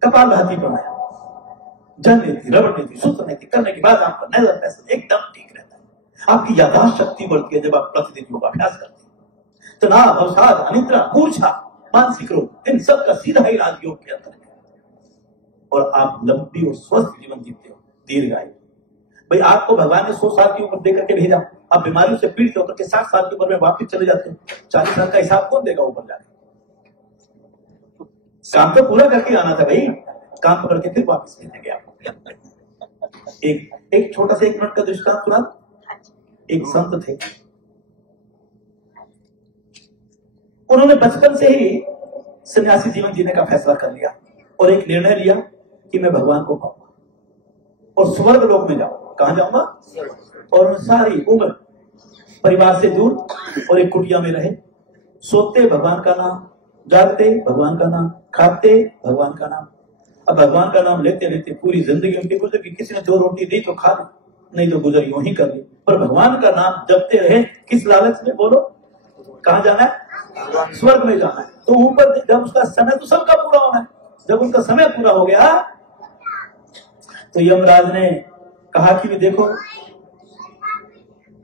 कपालभाति बनाया, जलने थी, रबड़ने थी, सुतने थी, करने के बाद आपका नजर पैसा एकदम ठीक रहता है। आपकी याददाश्त शक्ति बढ़ती है जब आप प्रतिदिन योगाभ्यास करते हैं। तनाव, अवसाद, अनिद्रा, मूर्छा, मानसिक रोग, इन सब का सीधा इलाज योग के अंदर है और आप लंबी और स्वस्थ जीवन जीते हो, दीर्घायु। भाई आपको भगवान ने 100 साल की उम्र देकर के भेजा, आप बीमारियों से पीड़ित होकर के 60 साल की उम्र में वापस चले जाते हो। 40 साल का हिसाब कौन देगा ऊपर जाके? काम तो पूरा करके आना था भाई, काम पकड़ के फिर वापस भेजेंगे आपको। एक छोटा सा 1 मिनट का दृष्टांत सुना। एक संत थे, उन्होंने बचपन से ही सन्यासी जीवन जीने का फैसला कर लिया और एक निर्णय लिया कि मैं भगवान को पाऊंगा और स्वर्ग लोक में जाऊंगा। कहां जाऊंगा? और सारी उम्र परिवार से दूर और एक कुटिया में रहे, सोते भगवान का नाम, जागते भगवान का नाम, खाते भगवान का नाम। अब भगवान का नाम लेते लेते पूरी जिंदगी उनकी गुजर गई। किसी ने 2 रोटी दी तो खा ली, नहीं तो गुजर यूं ही कर ली, पर भगवान का नाम जपते रहे। किस लालच में? बोलो कहां जाना है? स्वर्ग में जाना है। तो ऊपर जब उसका समय तो सबका पूरा होना है, जब उनका समय पूरा हो गया तो यमराज ने कहा कि देखो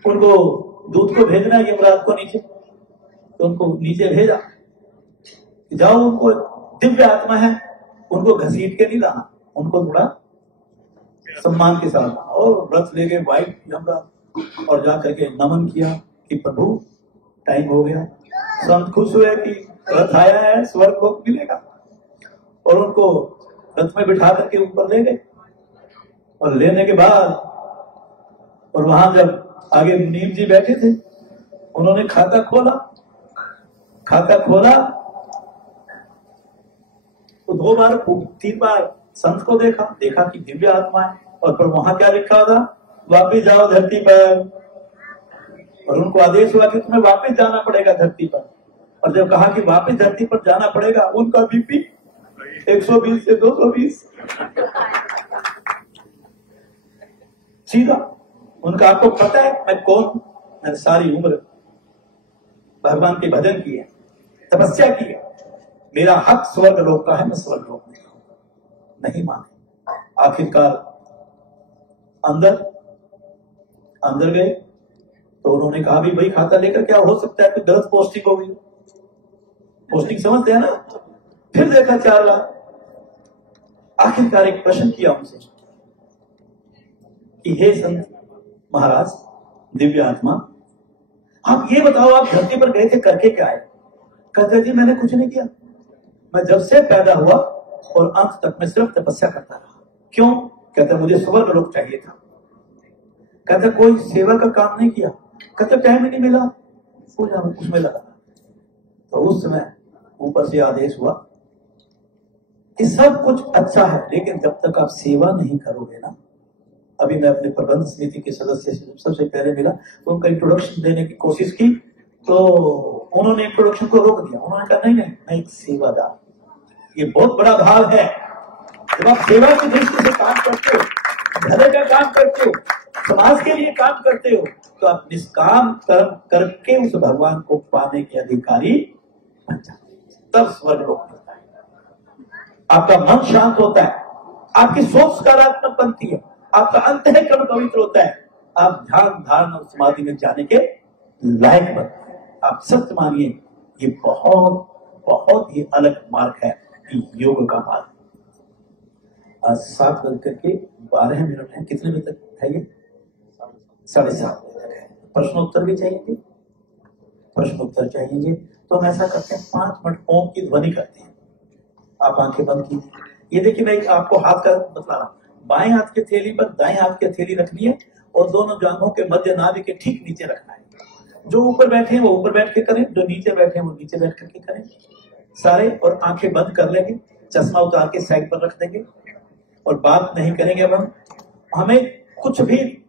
उनको दूध को भेजना है यमराज को नीचे, तो उनको नीचे भेजा, जाओ उनको दिव्य आत्मा है, उनको घसीट के नहीं लाना, उनको थोड़ा सम्मान के साथ। और व्रत ले गए वाइट यमराज और जाकर के नमन किया कि प्रभु टाइम हो गया। संत खुश हुए कि रथ आया है, स्वर्ग को मिलेगा, और उनको रथ में बिठा करके ऊपर ले गए। और लेने के बाद और वहां जब आगे मुनीम जी बैठे थे, उन्होंने खाता खोला खाता खोला तो 2 बार 3 बार संत को देखा कि दिव्य आत्मा है, और पर वहां क्या लिखा था, वापिस जाओ धरती पर। और उनको आदेश हुआ कि तुम्हें वापिस जाना पड़ेगा धरती पर। और जब कहा कि वापिस धरती पर जाना पड़ेगा, उनका बीपी 120 से 220 सीधा। उनका आपको पता है मैं कौन? मैंने सारी उम्र भगवान के भजन किए, तपस्या की, मेरा हक स्वर्ग लोक का है, मैं स्वर्ग लोक में नहीं माने। आखिरकार अंदर गए तो उन्होंने कहा भी भाई खाता लेकर क्या हो सकता है, कोई गलत पोस्टिंग हो गई। पोस्टिंग समझते हैं ना। फिर देखा 4 लाख। आखिरकार एक प्रश्न किया उनसे कि हे संत महाराज, दिव्य आत्मा, आप ये बताओ आप धरती पर गए थे करके क्या आए? कहते जी मैंने कुछ नहीं किया, मैं जब से पैदा हुआ और अंत तक मैं सिर्फ तपस्या करता रहा। क्यों? कहते मुझे स्वर्ग लोक चाहिए था। कहते कोई सेवा का काम नहीं किया? कहते टाइम ही नहीं मिला, पूजा में उसमें लगा। तो उस समय ऊपर से आदेश हुआ कि सब कुछ अच्छा है, लेकिन जब तक आप सेवा नहीं करोगे ना। अभी मैं अपने प्रबंध समिति के सदस्य से सबसे पहले मिला तो उनका इंट्रोडक्शन देने की कोशिश की, तो उन्होंने इंट्रोडक्शन को रोक दिया। उन्होंने कहा नहीं मैं एक सेवादार, ये बहुत बड़ा भाव है। जब आप सेवा की दृष्टि से काम करते हो, भले का काम करते हो, समाज के लिए काम करते हो, तो आप निष्काम कर्म करके उस भगवान को पाने के अधिकारी बन जाते, तब स्वर्ग लोक मिलता है। आपका मन शांत होता है, आपकी सोच सकारात्मक बनती है, आपका अंतःकरण पवित्र होता है, आप ध्यान धारण और समाधि में जाने के लायक बनते हैं। आप सत्य मानिए, ये बहुत बहुत ही अलग मार्ग है, योग का मार्ग। आज 7 बज करके 12 मिनट है। कितने बजे तक है ये? 7:30 बजे तक है। प्रश्नोत्तर भी चाहिए? प्रश्नोत्तर चाहिए तो हम ऐसा करते हैं, 5 मिनट ओम की ध्वनि करते हैं। आप आंखें बंद कीजिए। ये देखिए मैं आपको हाथ का बतला रहा हूं। बाएं हाथ की थैली पर दाएं हाथ की थैली रखनी है और दोनों जांघों के मध्य नाभि के ठीक नीचे रखना है। जो ऊपर बैठे हैं वो ऊपर बैठ के करें, जो नीचे बैठे हैं वो नीचे बैठ करके करें सारे। और आंखें बंद कर लेंगे, चश्मा उतार के साइड पर रख देंगे और बात नहीं करेंगे। अब हमें कुछ भी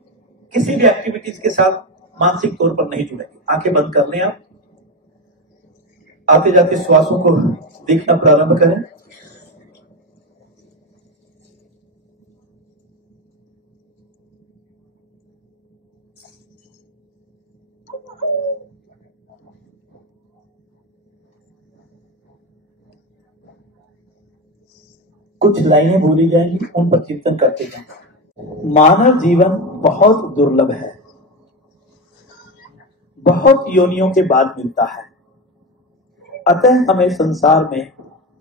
किसी भी एक्टिविटीज के साथ मानसिक तौर पर नहीं जुड़ेंगे। आंखें बंद कर लें। आप आते जाते श्वासों को देखना प्रारंभ करें। कुछ लाइनें बोली जाएंगी, उन पर चिंतन करते जाएं। मानव जीवन बहुत दुर्लभ है, बहुत योनियों के बाद मिलता है। अतः हमें संसार में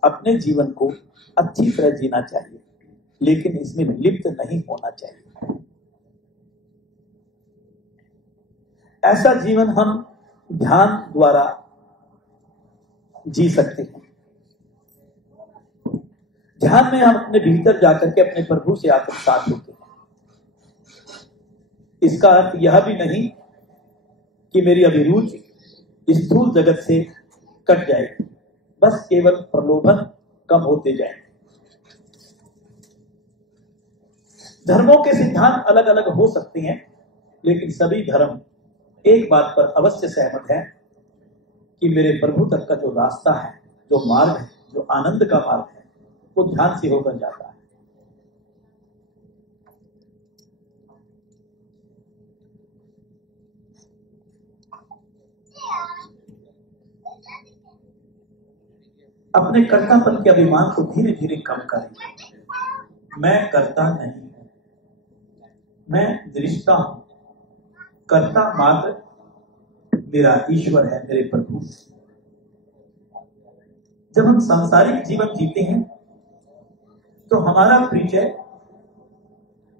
अपने जीवन को अच्छी तरह जीना चाहिए, लेकिन इसमें लिप्त नहीं होना चाहिए। ऐसा जीवन हम ध्यान द्वारा जी सकते हैं। ध्यान में हम अपने भीतर जाकर के अपने प्रभु से आत्मसात होते हैं। इसका अर्थ यह भी नहीं कि मेरी अभिरुचि स्थूल जगत से कट जाएगी, बस केवल प्रलोभन कम होते जाएंगे। धर्मों के सिद्धांत अलग अलग हो सकते हैं, लेकिन सभी धर्म एक बात पर अवश्य सहमत है कि मेरे प्रभु तक का जो रास्ता है, जो मार्ग है, जो आनंद का मार्ग है, वो ध्यान से होकर जाता है। अपने कर्तापन के अभिमान को धीरे धीरे कम करें। मैं करता नहीं हूं, मैं दृष्टा हूं। कर्ता मात्र मेरा ईश्वर है, मेरे प्रभु। जब हम सांसारिक जीवन जीते हैं तो हमारा परिचय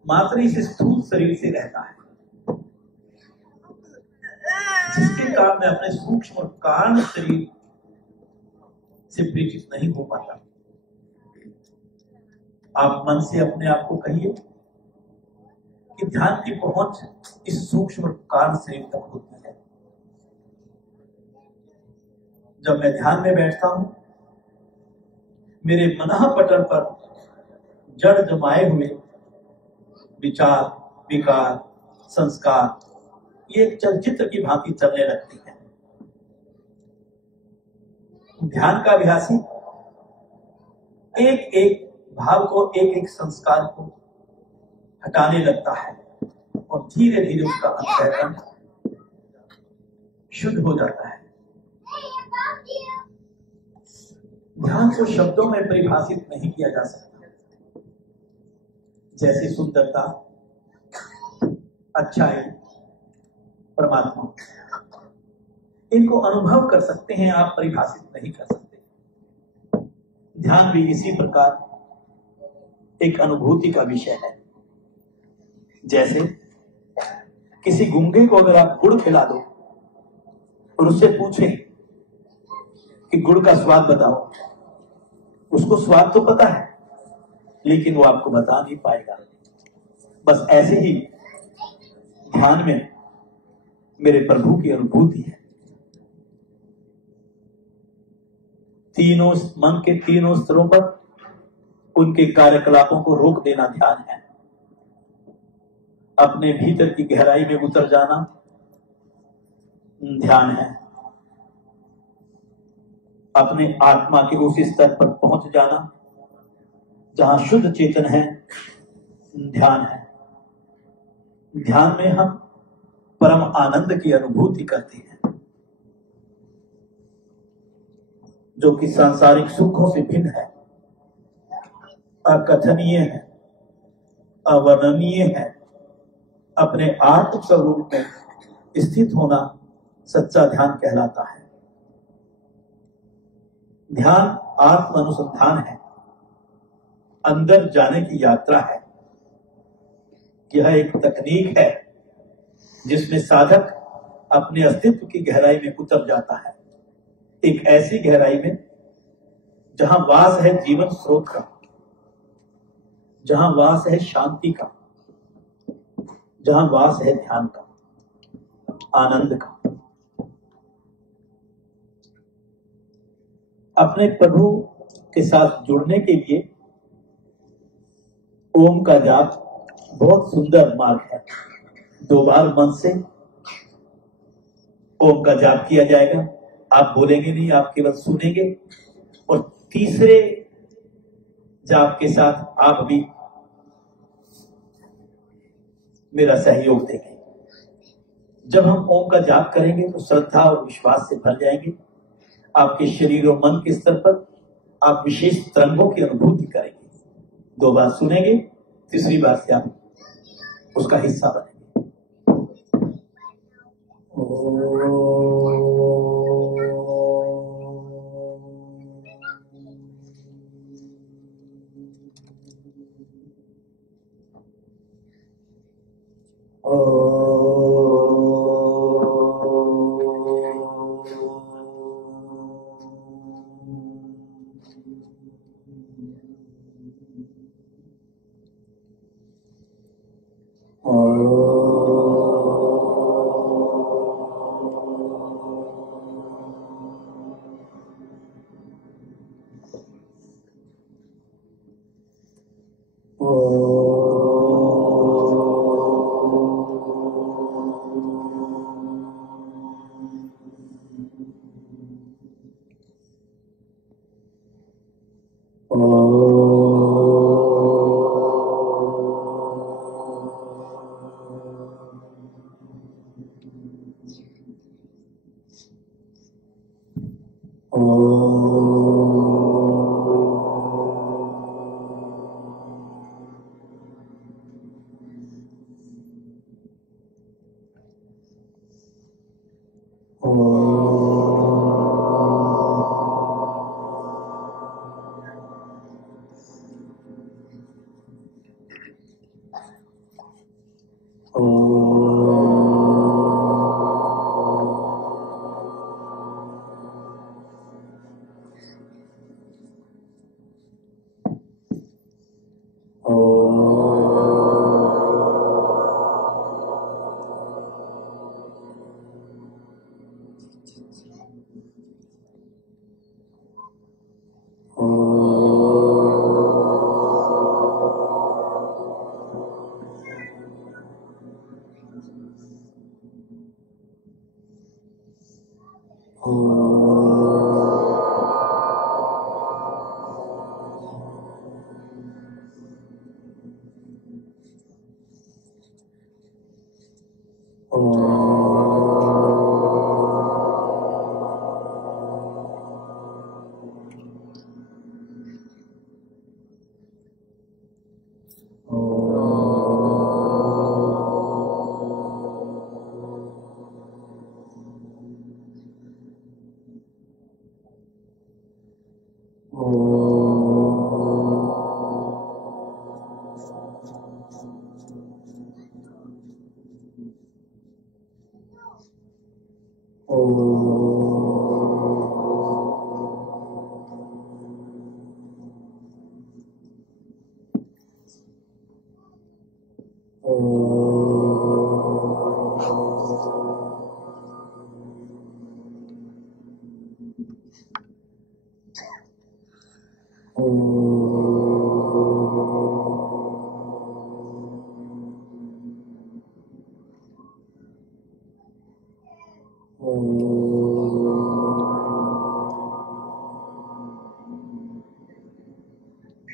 मात्र इस स्थूल शरीर से रहता है, जिसके कारण मैं अपने सूक्ष्म और कारण शरीर से परिचित नहीं हो पाता। आप मन से अपने आप को कहिए कि ध्यान की पहुंच इस सूक्ष्म और कारण शरीर तक होती है। जब मैं ध्यान में बैठता हूं, मेरे मनः पटल पर जड़ जमाए हुए विचार, विकार, संस्कार ये एक चलचित्र की भांति चलने लगती है। ध्यान का अभ्यासी एक एक भाव को, एक एक संस्कार को हटाने लगता है और धीरे धीरे उसका अंतःकरण शुद्ध हो जाता है। ध्यान को शब्दों में परिभाषित नहीं किया जा सकता। जैसे सुंदरता, अच्छाई, परमात्मा, इनको अनुभव कर सकते हैं, आप परिभाषित नहीं कर सकते। ध्यान भी इसी प्रकार एक अनुभूति का विषय है। जैसे किसी गूंगे को अगर आप गुड़ खिला दो और उससे पूछें कि गुड़ का स्वाद बताओ, उसको स्वाद तो पता है लेकिन वो आपको बता नहीं पाएगा। बस ऐसे ही ध्यान में मेरे प्रभु की अनुभूति है। तीनों मन के तीनों स्तरों पर उनके कार्यकलापों को रोक देना ध्यान है। अपने भीतर की गहराई में उतर जाना ध्यान है। अपने आत्मा के उस स्तर पर पहुंच जाना जहां शुद्ध चेतन है, ध्यान है। ध्यान में हम परम आनंद की अनुभूति करते हैं जो कि सांसारिक सुखों से भिन्न है, अकथनीय है, अवर्णनीय है। अपने आत्म स्वरूप में स्थित होना सच्चा ध्यान कहलाता है। ध्यान आत्म अनुसंधान है, अंदर जाने की यात्रा है। यह एक तकनीक है जिसमें साधक अपने अस्तित्व की गहराई में उतर जाता है, एक ऐसी गहराई में जहां वास है जीवन स्रोत का, जहां वास है शांति का, जहां वास है ध्यान का, आनंद का। अपने प्रभु के साथ जुड़ने के लिए ओम का जाप बहुत सुंदर मार्ग है। 2 बार मन से ओम का जाप किया जाएगा। आप बोलेंगे नहीं, आप केवल सुनेंगे और तीसरे जाप के साथ आप भी मेरा सहयोग देंगे। जब हम ओम का जाप करेंगे तो श्रद्धा और विश्वास से भर जाएंगे। आपके शरीर और मन के स्तर पर आप विशेष तरंगों की अनुभूति करेंगे। 2 बार सुनेंगे, तीसरी बार से आप उसका हिस्सा बनेंगे।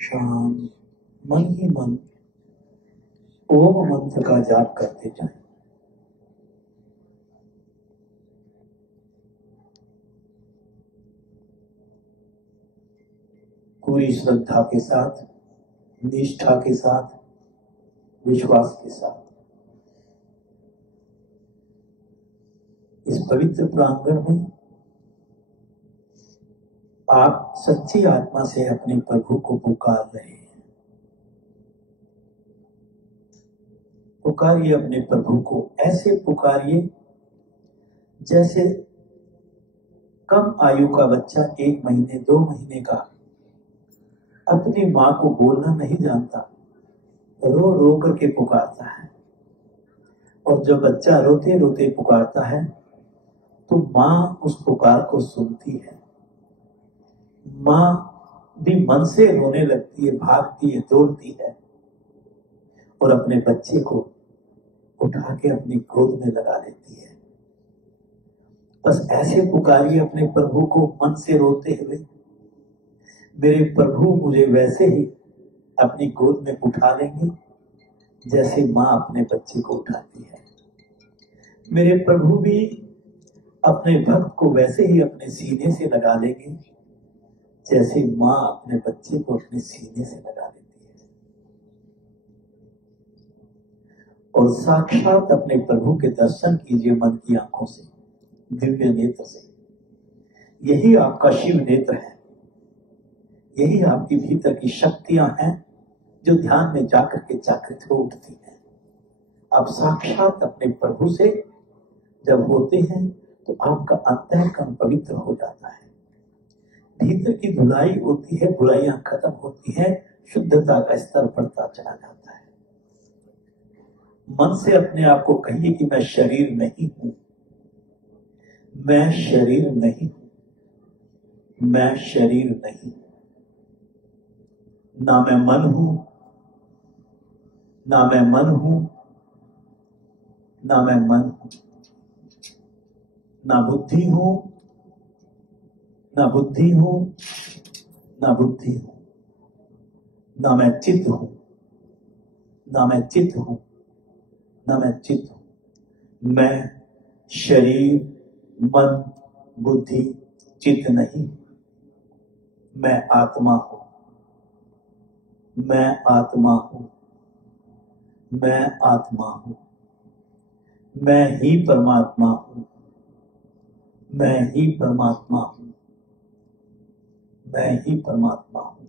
शांत मन ही मन ओम मंत्र का जाप करते जाएं। पूरी श्रद्धा के साथ, निष्ठा के साथ, विश्वास के साथ इस पवित्र प्रांगण में आप सच्ची आत्मा से अपने प्रभु को पुकार रहे हैं। पुकारिए अपने प्रभु को, ऐसे पुकारिए जैसे कम आयु का बच्चा 1 महीने 2 महीने का अपनी माँ को बोलना नहीं जानता, रो रो करके पुकारता है। और जब बच्चा रोते रोते पुकारता है तो माँ उस पुकार को सुनती है। माँ भी मन से रोने लगती है, भागती है, दौड़ती है और अपने बच्चे को उठा के अपनी गोद में लगा लेती है। बस ऐसे पुकारिए अपने प्रभु को मन से रोते हुए, मेरे प्रभु मुझे वैसे ही अपनी गोद में उठा लेंगे जैसे माँ अपने बच्चे को उठाती है। मेरे प्रभु भी अपने भक्त को वैसे ही अपने सीने से लगा लेंगे जैसे माँ अपने बच्चे को अपने सीने से लगा लेती है। और साक्षात अपने प्रभु के दर्शन कीजिए मन की आंखों से, दिव्य नेत्र से। यही आपका शिव नेत्र है, यही आपकी भीतर की शक्तियां हैं जो ध्यान में जाकर के जागृत हो उठती हैं। आप साक्षात अपने प्रभु से जब होते हैं तो आपका अंतःकरण पवित्र हो जाता है, भीतर की धुलाई होती है, बुराइयां खत्म होती हैं, शुद्धता का स्तर बढ़ता चला जाता है। मन से अपने आप को कहिए कि मैं शरीर नहीं हूं, मैं शरीर नहीं हूं, मैं शरीर नहीं, ना मैं मन हूं, ना मैं मन हूं, ना मैं मन हूं, ना बुद्धि हूं, ना बुद्धि हूं, ना बुद्धि हूं, ना मैं चित्त हूं, ना मैं चित्त हूं, ना मैं चित्त हूं। मैं शरीर, मन, बुद्धि, चित्त नहीं, मैं आत्मा हूं, मैं आत्मा हूं, मैं आत्मा हूं, मैं ही परमात्मा हूं, मैं ही परमात्मा हूं, मैं ही परमात्मा हूं।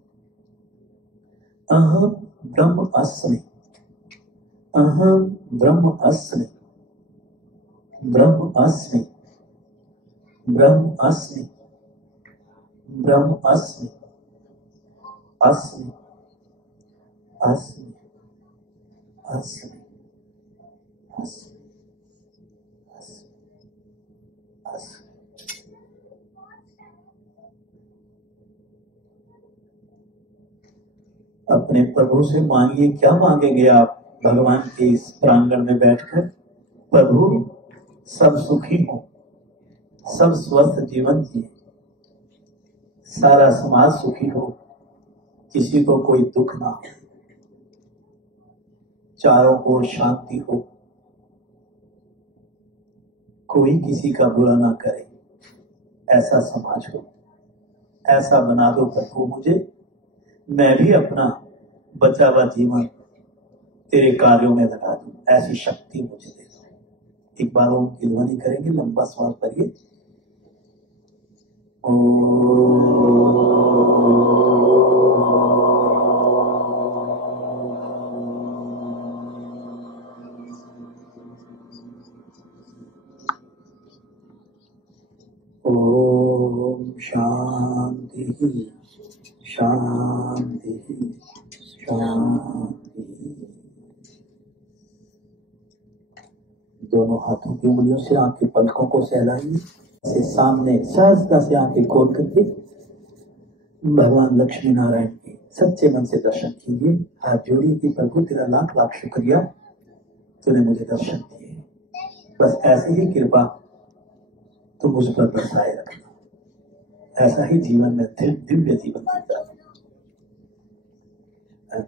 अहम ब्रह्म अस्मि, अहम ब्रह्म अस्मि, ब्रह्म अस्मि, ब्रह्म अस्मि, ब्रह्म अस्मि, अस्मि, अस्मि, अस्मि, अस्मि, अपने प्रभु से मांगिए। क्या मांगेंगे आप भगवान के इस प्रांगण में बैठकर? प्रभु सब सुखी हो, सब स्वस्थ जीवन जिए, सारा समाज सुखी हो, किसी को कोई दुख ना हो, चारों ओर शांति हो, कोई किसी का बुरा ना करे, ऐसा समाज हो, ऐसा बना दो प्रभु मुझे, मैं भी अपना बचा हुआ जीवन तेरे कार्यों में लगा दूं, ऐसी शक्ति मुझे दे दो। एक बार ओम की ध्वनि करेंगे, लंबा श्वास करिए। ओम शांति शांति शांति। दोनों हाथों की उंगलियों से आपकी पलकों को सहलाइए, से सामने सहजता से आंखें खोल करके भगवान लक्ष्मी नारायण के सच्चे मन से दर्शन कीजिए। हाथ जोड़िए कि प्रभु तेरा लाख लाख शुक्रिया, तूने मुझे दर्शन दिए, बस ऐसी ही कृपा तो मुझ पर बरसाए रखना, ऐसा ही जीवन में दिव्य जीवन जीता।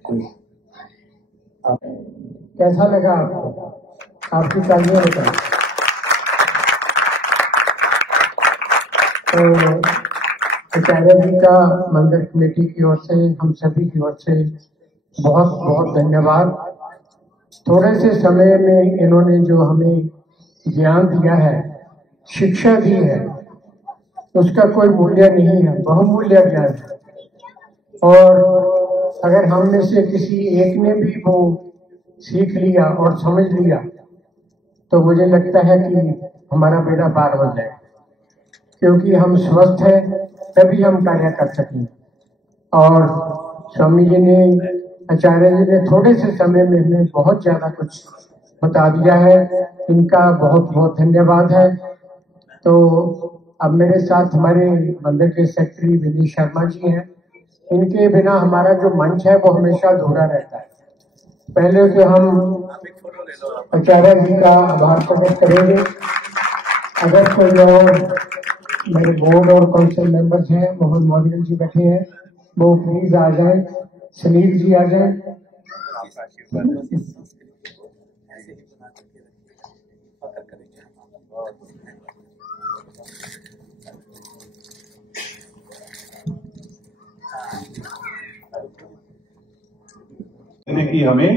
कोई आप कैसा लगा आपको? आपकी तालियां बताएं। तो आचार्य जी का मंदिर कमेटी की ओर से, हम सभी की ओर से बहुत बहुत धन्यवाद। थोड़े से समय में इन्होंने जो हमें ज्ञान दिया है, शिक्षा दी है, उसका कोई मूल्य नहीं है, बहुमूल्य ज्ञान है। और अगर हम में से किसी एक ने भी वो सीख लिया और समझ लिया तो मुझे लगता है कि हमारा बेड़ा पार हो जाए, क्योंकि हम स्वस्थ हैं तभी हम कार्य कर सकें। और स्वामी जी ने, आचार्य जी ने थोड़े से समय में हमें बहुत ज्यादा कुछ बता दिया है, इनका बहुत बहुत धन्यवाद है। तो अब मेरे साथ हमारे मंदिर के सेक्रेटरी विनीत शर्मा जी हैं। इनके बिना हमारा जो मंच है वो हमेशा अधूरा रहता है। पहले तो हम आचार्य जी का आभार प्रकट करेंगे। अगर कोई और मेरे बोर्ड और काउंसिल मेंबर्स हैं, मोहन मौर्य जी बैठे हैं, वो प्लीज आ जाएं, सुनील जी आ जाएं। कि हमें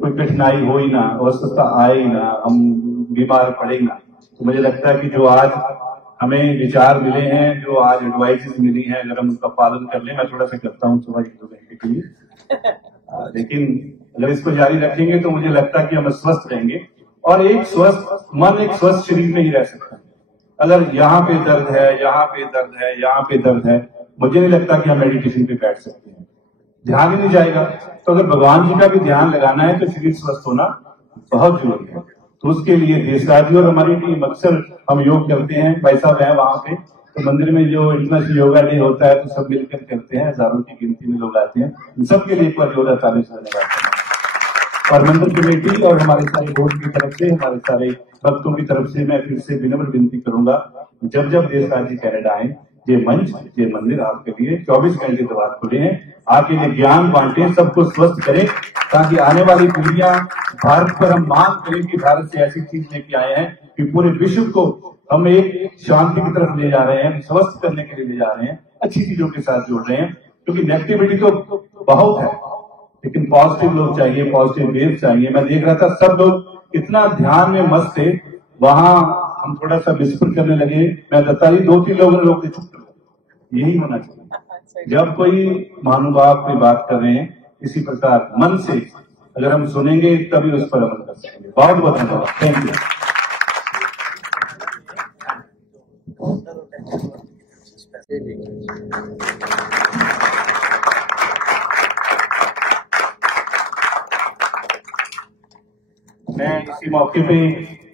कोई कठिनाई हो ही ना, अस्वस्थता आए ही ना, हम बीमार पड़े ही ना। तो मुझे लगता है कि जो आज हमें विचार मिले हैं, जो आज एडवाइसेस मिली हैं, अगर हम उसका पालन कर लें, मैं थोड़ा सा करता हूँ सुबह 1-2 घंटे के लिए, लेकिन अगर इसको जारी रखेंगे तो मुझे लगता है कि हम स्वस्थ रहेंगे। और एक स्वस्थ मन एक स्वस्थ शरीर में ही रह सकता है। अगर यहाँ पे दर्द है, यहाँ पे दर्द है, यहाँ पे दर्द है, मुझे नहीं लगता कि हम मेडिटेशन पे बैठ सकते हैं, ध्यान ही नहीं जाएगा। तो अगर भगवान जी का भी ध्यान लगाना है तो शरीर स्वस्थ होना बहुत जरूरी है। तो उसके लिए देशराजी और हमारी टीम, अक्सर हम योग करते हैं, भाई साहब है वहां पे, तो मंदिर में जो इंटरनेशनल योगा डे होता है तो सब मिलकर करते हैं, हजारों की गिनती में लोग आते हैं। इन सबके लिए एक बार जोरदार ताली से धन्यवाद। और मंदिर कमेटी और हमारे सारे बोर्ड की तरफ से, हमारे सारे भक्तों की तरफ से मैं फिर से विनम्र विनती करूंगा, जब जब देशराज जी कनाडा आए, ये मंच, ये मंदिर आपके लिए 24 घंटे द्वार खुले हैं। आके ये ज्ञान बांटे, सबको स्वस्थ करें, ताकि आने वाली पीढ़ियां भारत पर हम मांग करें कि भारत से ऐसी चीज लेके आए हैं कि पूरे विश्व को हम एक शांति की तरफ ले जा रहे हैं, स्वस्थ करने के लिए ले जा रहे हैं, अच्छी चीजों के साथ जोड़ रहे हैं। क्योंकि नेगेटिविटी तो बहुत है, लेकिन पॉजिटिव लोग चाहिए, पॉजिटिव वेव चाहिए। मैं देख रहा था सब लोग इतना ध्यान में मस्त थे, वहां हम थोड़ा सा विस्फोट करने लगे। मैं बताता ही 2-3 लोगों ने लोग चुप, यही होना चाहिए। जब कोई महानुभाव कोई बात कर रहे हैं, इसी प्रकार मन से अगर हम सुनेंगे तभी उस पर अमल कर सकेंगे। बहुत बहुत धन्यवाद, थैंक यू। मैं इसी मौके पे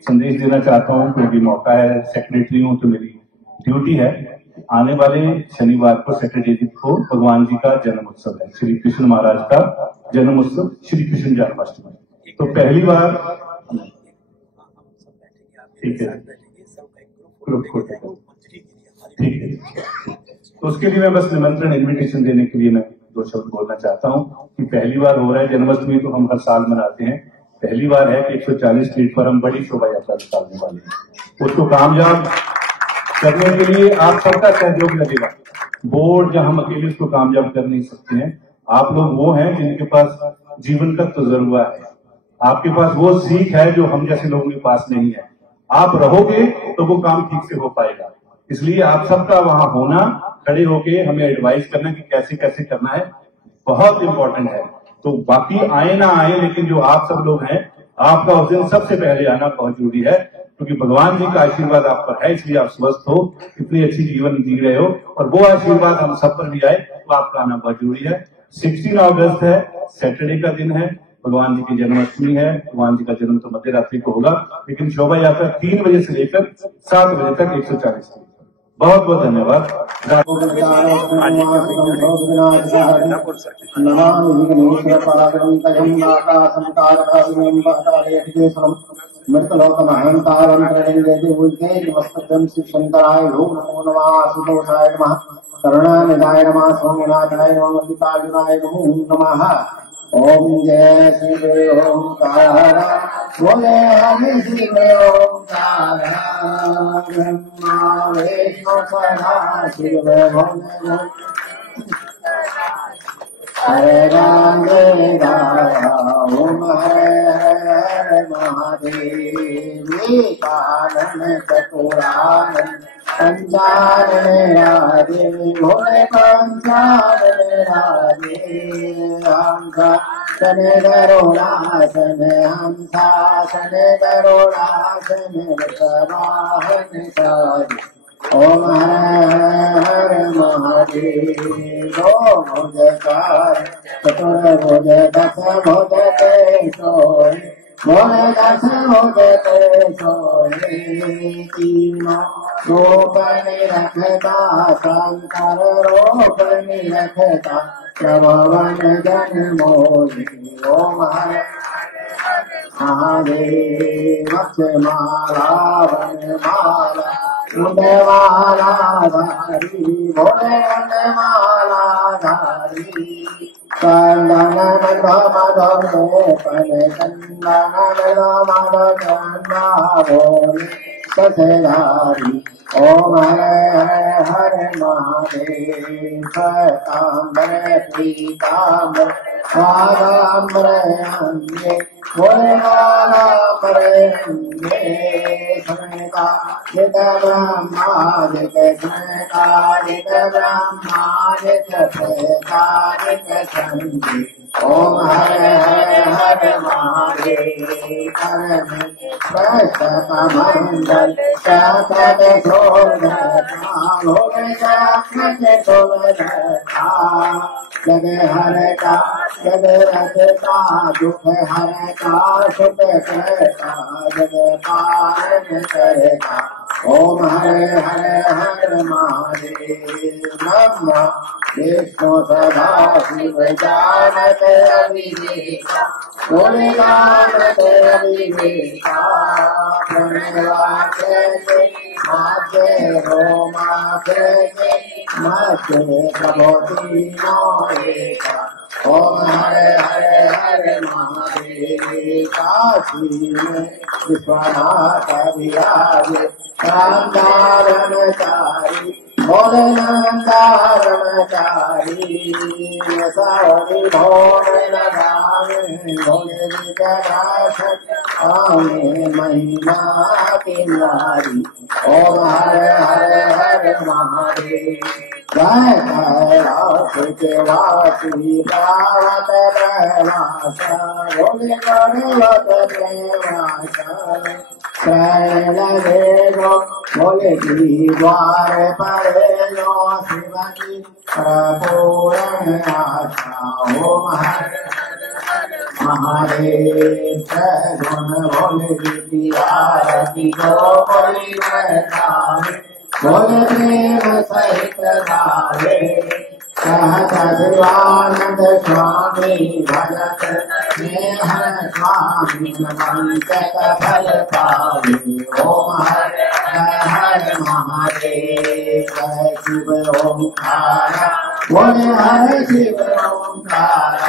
संदेश देना चाहता हूँ, क्योंकि मौका है, सेक्रेटरी हूँ तो मेरी ड्यूटी है। आने वाले शनिवार को सैटरडे को भगवान जी का जन्म उत्सव है, श्री कृष्ण महाराज का जन्म उत्सव, श्री कृष्ण जन्माष्टमी। तो पहली बार, ठीक है, ग्रुप ठीक है, तो उसके लिए मैं बस निमंत्रण इन्विटेशन देने के लिए मैं 2 शब्द बोलना चाहता हूं कि पहली बार हो रहा है जन्माष्टमी, तो हम हर साल मनाते हैं, पहली बार है कि 140 फीट पर हम बड़ी शोभा यात्रा निकालने वाले हैं। उसको कामयाब करने के लिए आप सबका सहयोग लगेगा। बोर्ड जहां हम अकेले उसको कामयाब कर नहीं सकते हैं, आप लोग वो हैं जिनके पास जीवन का तजुर्बा है, आपके पास वो सीख है जो हम जैसे लोगों के पास नहीं है। आप रहोगे तो वो काम ठीक से हो पाएगा, इसलिए आप सबका वहां होना, खड़े होके हमें एडवाइस करना कि कैसे कैसे करना है, बहुत इंपॉर्टेंट है। तो बाकी आए ना आए, लेकिन जो आप सब लोग हैं, आपका उस दिन सबसे पहले आना बहुत जरूरी है, क्योंकि भगवान जी का आशीर्वाद आप पर है, इसलिए आप स्वस्थ हो, इतनी अच्छी जीवन जी रहे हो, और वो आशीर्वाद हम सब पर भी आए, तो आपका आना बहुत जरूरी है। 16 अगस्त है, सैटरडे का दिन है, भगवान जी की जन्माष्टमी है। भगवान जी का जन्म तो मध्य रात्रि को होगा, लेकिन शोभा यात्रा 3 बजे से लेकर 7 बजे तक 140 की। बहुत बहुत धन्यवाद। शंकराय नमो नमः, सुदोषाय नमः, करुणानिधाय नमः, सौम्यनाथाय नमः, मल्लिकार्जुनाय नमो नमः। ओम जय शिव ओंकार, बोले हरि शिव ओंकार, ब्रह्मा विष्णु सदा शिव भोले, हरे राम ओम हरे हरे महादेव, कानन चतुरानन पंचानन राजे, भोले पंचानन राजे, हंसासन गरुड़ासन, हंसासन गरुड़ासन, वाहन सारी, ओम हरे हरे महादेव। भुजकार चतुर्भुज दस भुज ते सोए, भोले दस भुज ते सोए, तीनों रूप निरखता शंकर रूप निरखता, प्रभवन जन मोहि। ओम हरे महादेव, माला वन माला उदयमाला धारी, भोले उदयमाला धारी, चंदन मधो पन चंदन मधो चंदा भोले ससधारी। ओम हरे हरे महादेव, पीताम्बर पीताम्बर वागाम्बर अंगे, भोले वागाम्बर अंगे, स्मृता जित ब्रह्मा जित स्मृता जित ब्रह्मा जित प्रेता जित संगी। ओम हरे हरे महादेव, करम मंगल चक्रत शोभता, भोले चक्रत शोभता, जग हरता जग रखता, दुख हरता सुख करता, जग पालन करता। ओम हरे हरे महादेव, ब्रह्मा विष्णु सदा शिव जानत अविवेका, भोले जानत अविवेका, प्रणवाते माते रोमाते माते प्रभोति नोएका। ओम हरे हरे महादेव, काशी में विश्वनाथ विराजे, नंदारमचारी, भोले नंदारमचारी, सारी भोले लगावे, भोले विकराश आमे महिमा की नारी। ओम हरे हरे महादेव, जय कैलाश के वासी पावत प्रवास, भोले पर्वत प्रवास, शैल देवो भोले की द्वार पर लो, शिवजी पूर्ण आशा। ओम हरे महादेव, गुण भोले की आरती दो, बोली भोले प्रेम सहित गावे, शिवानंद स्वामी भजत स्नेह स्वामी मंचक फल पावे ओम हर हर महादेव जय शिव ओंकार बोले हर शिव ओंकार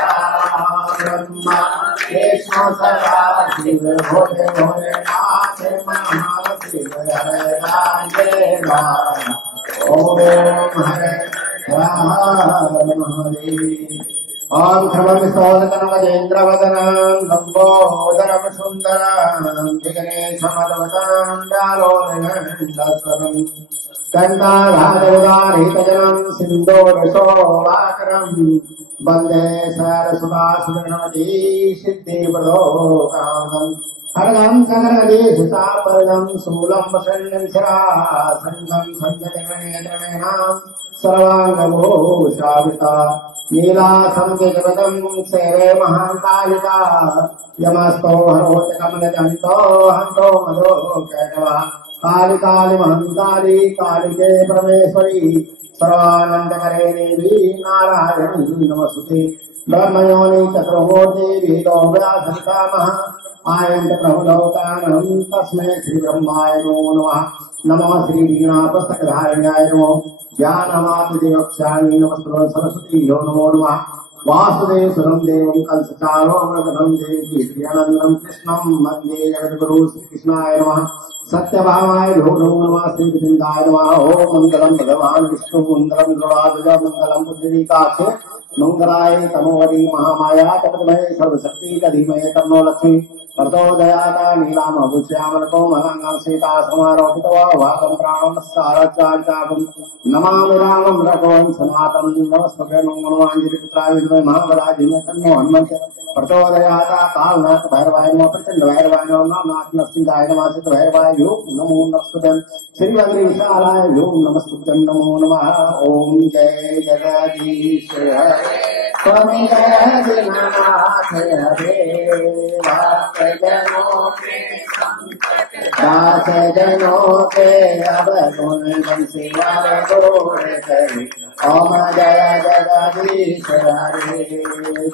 ब्रह्मा विष्णु सदा शिव भोले भोलेनाथ महाशिव हर राजेश ओम हर ओम सर्वविश्वोदकनमजेन्द्रवदनं लम्बोदरं सुन्दरं जिगणेशमदवताण्डालोलनं कन्दाधारौदारितजनं सिन्धोरसोवाकरं वन्दे सरस्वती सिद्धिप्रदोकामम् हरगं सकलगणेशतापरदं शूलं शल्यं शिरासन्दं सञ्जयमेनां सर्वाङ्गभूषाविता नीलासंविगतं सेवे महाकालिका यमस्तो हरोच कमलजन्तो हन्तो मधो कैटवा काली काली महंकाली कालिके परमेश्वरी सर्वानंदकरे देवी नारायणी नमस्ते ब्रह्मयोनि चतुर्मूर्ति वेदो व्यासंकामः आयन्त प्रभुलोकानं तस्मै श्री ब्रह्माय नमः नमः श्री वीणापुस्तकधारिण्याय नमो ज्ञानमादिदेवक्षामि नमस्ते सरस्वती यो नमो नमः वासुदेव सुरं देवं कंसचारोमृगं देवी श्रीअनन्दं कृष्णं वन्दे जगद्गुरु श्रीकृष्णाय नमः सत्यभामाय नमो नमः श्रीगोविन्दाय नमः ओम मंगलम भगवान विष्णु मंगलम गरुड़ाध्वज मंगलम पुंडरीकाक्ष मंगलाय तमोवरी महामाया तपतमय सर्वशक्ति धीमहि तन्नो लक्ष्मी प्रचोदयात् नीलामभूष्यामलको महंगं सीता समारोपितो वाकं प्राणं सारचार्याकं नमामि रामं रघुवं सनातनं नमस्ते हनुमानजीपुत्राय विद्महे महाबलाय तन्नो हनुमन्त प्रचोदयात् कालनाथ भैरवाय नमः प्रचंड भैरवाय नमः नाथ नरसिंहाय नमः सिद्ध भैरवाय नमो नमस्ते श्रीवल्ली विशालाय नमस्ते नमो नमः ओम जय जगदीश हरे स्वामी जय दीनानाथ हरे दास जनों के अब गुण बंसीवाल गोर करे ओम जय जगदीश हरे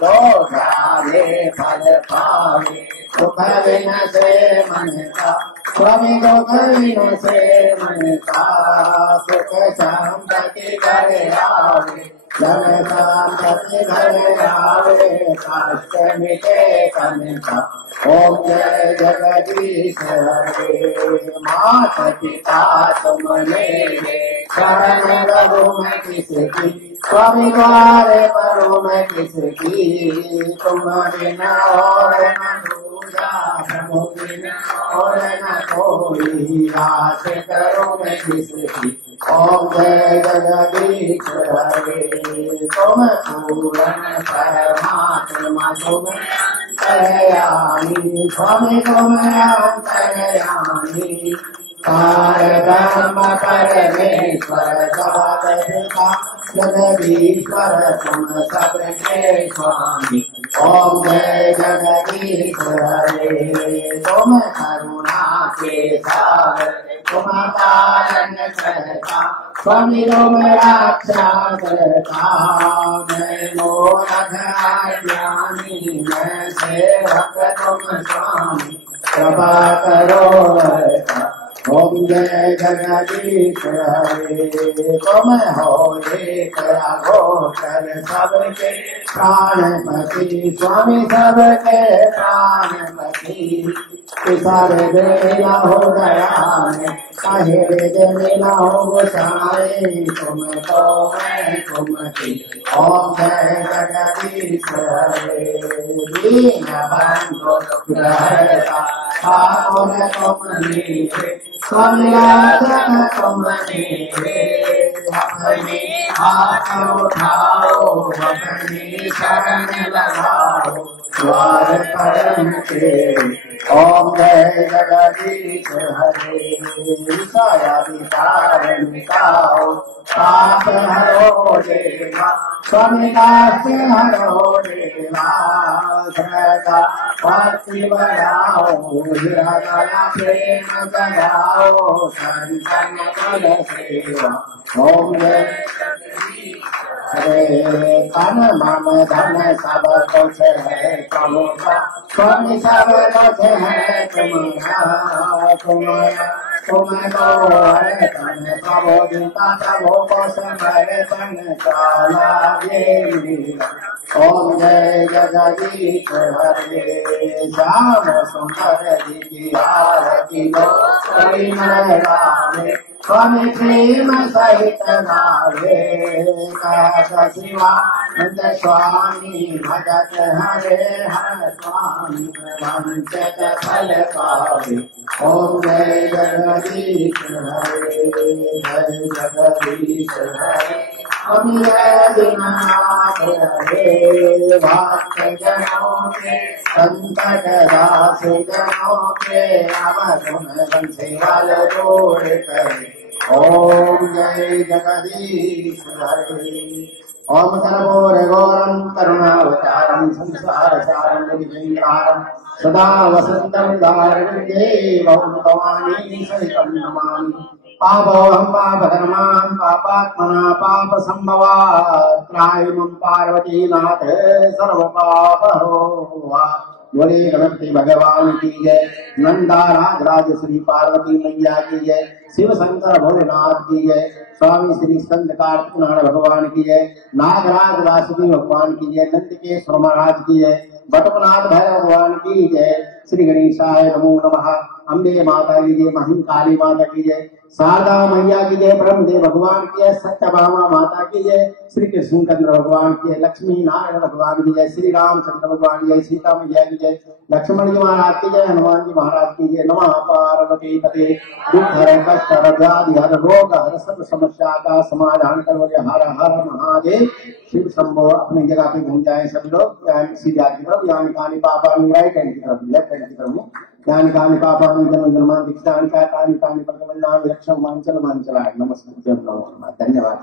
दो गावे फल पावे सुख विनसे मन का स्वामी दुख विनसे मन का सुख संपत्ति घर आवे जन संपत्ति घर आवे कष्ट मिटे कनिका ओम जय जगदीश हरे मात पिता तुम मेरे शरण रघु मैं किसकी स्वामी द्वारे परो मैं किसकी तुम बिना और न दूजा प्रभु बिना और न कोई आस करो मैं किसकी ओम जय जगदीश हरे तुम पूर्ण परमात्मा तुम अंतर्यामी स्वामी तुम अंतर्यामी परब्रह्म परमेश्वर जगदीश्वर जगदीश्वर तुम सबके स्वामी ओम जय जगदीश हरे तुम करुणा के सागर तुम कारण करता स्वामी तुम रक्षा करता मैं मोरध ज्ञानी मैं सेवक तुम स्वामी कृपा करो ओम जय जगदीश हरे तुम हो एक अघोषर सबके प्राणपति स्वामी सबके प्राणपति सारे देना हो गया कहे देना हो गोसाए तुम तो मैं तुम थी ओम जय जगदीश हरे दीन बंधु ग्रहता ठाकुर तुम मेरे स्वामी तुम मेरे अपने हाथ उठाओ अपनी शरण लगाओ द्वार परम तेरे ओम जय जगदीश हरे साया विचार मिटाओ पाप हरो देवा स्वामी दास हरो देवा श्रद्धा भक्ति बढ़ाओ हृदय प्रेम जगाओ संतन पद सेवा ओम जय हरे तन मन धन सब कुछ है प्रभु का स्वामी सब कुछ है तुम्हारा तुम्हारा तुम्हें तो हरे तन प्रभु जिनका प्रभु को हरे तन काला ये ओम जय जगदीश हरे श्याम सुंदर जी की आरती लो श्री नारायण स्वामी प्रेम सहित गावे कह शिवानंद स्वामी भगत हरे हर स्वामी वंचित फल पावे ओम जय जगदीश हरे जय जगदीश हरे दीनानाथ हरे भक्त जनों के संकट दास जनों के अवधुन बंसीवाल जोड़ करे ओम जय जगदीश हरे ओम कर्पूर गौरम करुणावतारम संसार सारम विजयकारम सदा वसंतम दारुण्येवं भवानी सहितं नमामि पापोऽहं पापकर्मान् पापात्मना पापसम्भवात् त्रायिमुं पार्वतीनाथ सर्वपापहरो वा बोले गणपति भगवान की जय नंदा राज श्री पार्वती मैया की जय शिव शंकर भोलेनाथ की जय स्वामी श्री स्कंद कार्तिक नारायण भगवान की जय नागराज वासुदेव भगवान की जय नंदकेश्वर महाराज की जय बटपनाथ भैरव भगवान की जय श्री गणेशाय नमो नमः अम्बे माता की जय महंकाली माता की जय शारदा मैया की जय ब्रह्मदेव भगवान की जय सत्यभामा माता की जय श्री कृष्णचंद्र भगवान की जय लक्ष्मी नारायण भगवान की जय श्री रामचंद्र भगवान की जय सीता मैया की जय लक्ष्मण जी महाराज की जय हनुमान जी महाराज की जय नमः पार्वती पते दुख हर कष्ट हर व्याधि हर रोग हर सब समस्या का समाधान करो हर हर महादेव शिव शंभो। अपनी जगह पे घूम जाए सब लोग सीधे की तरफ यानी कानी पापा राइट हैंड की तरफ लेफ्ट हैंड की तरफ ज्ञान कानि पापानि जन्म जन्मांत दीक्षानि कानि कानि प्रकमन्नानि लक्ष्यं मांचल मांचलाय नमस्ते। धन्यवाद।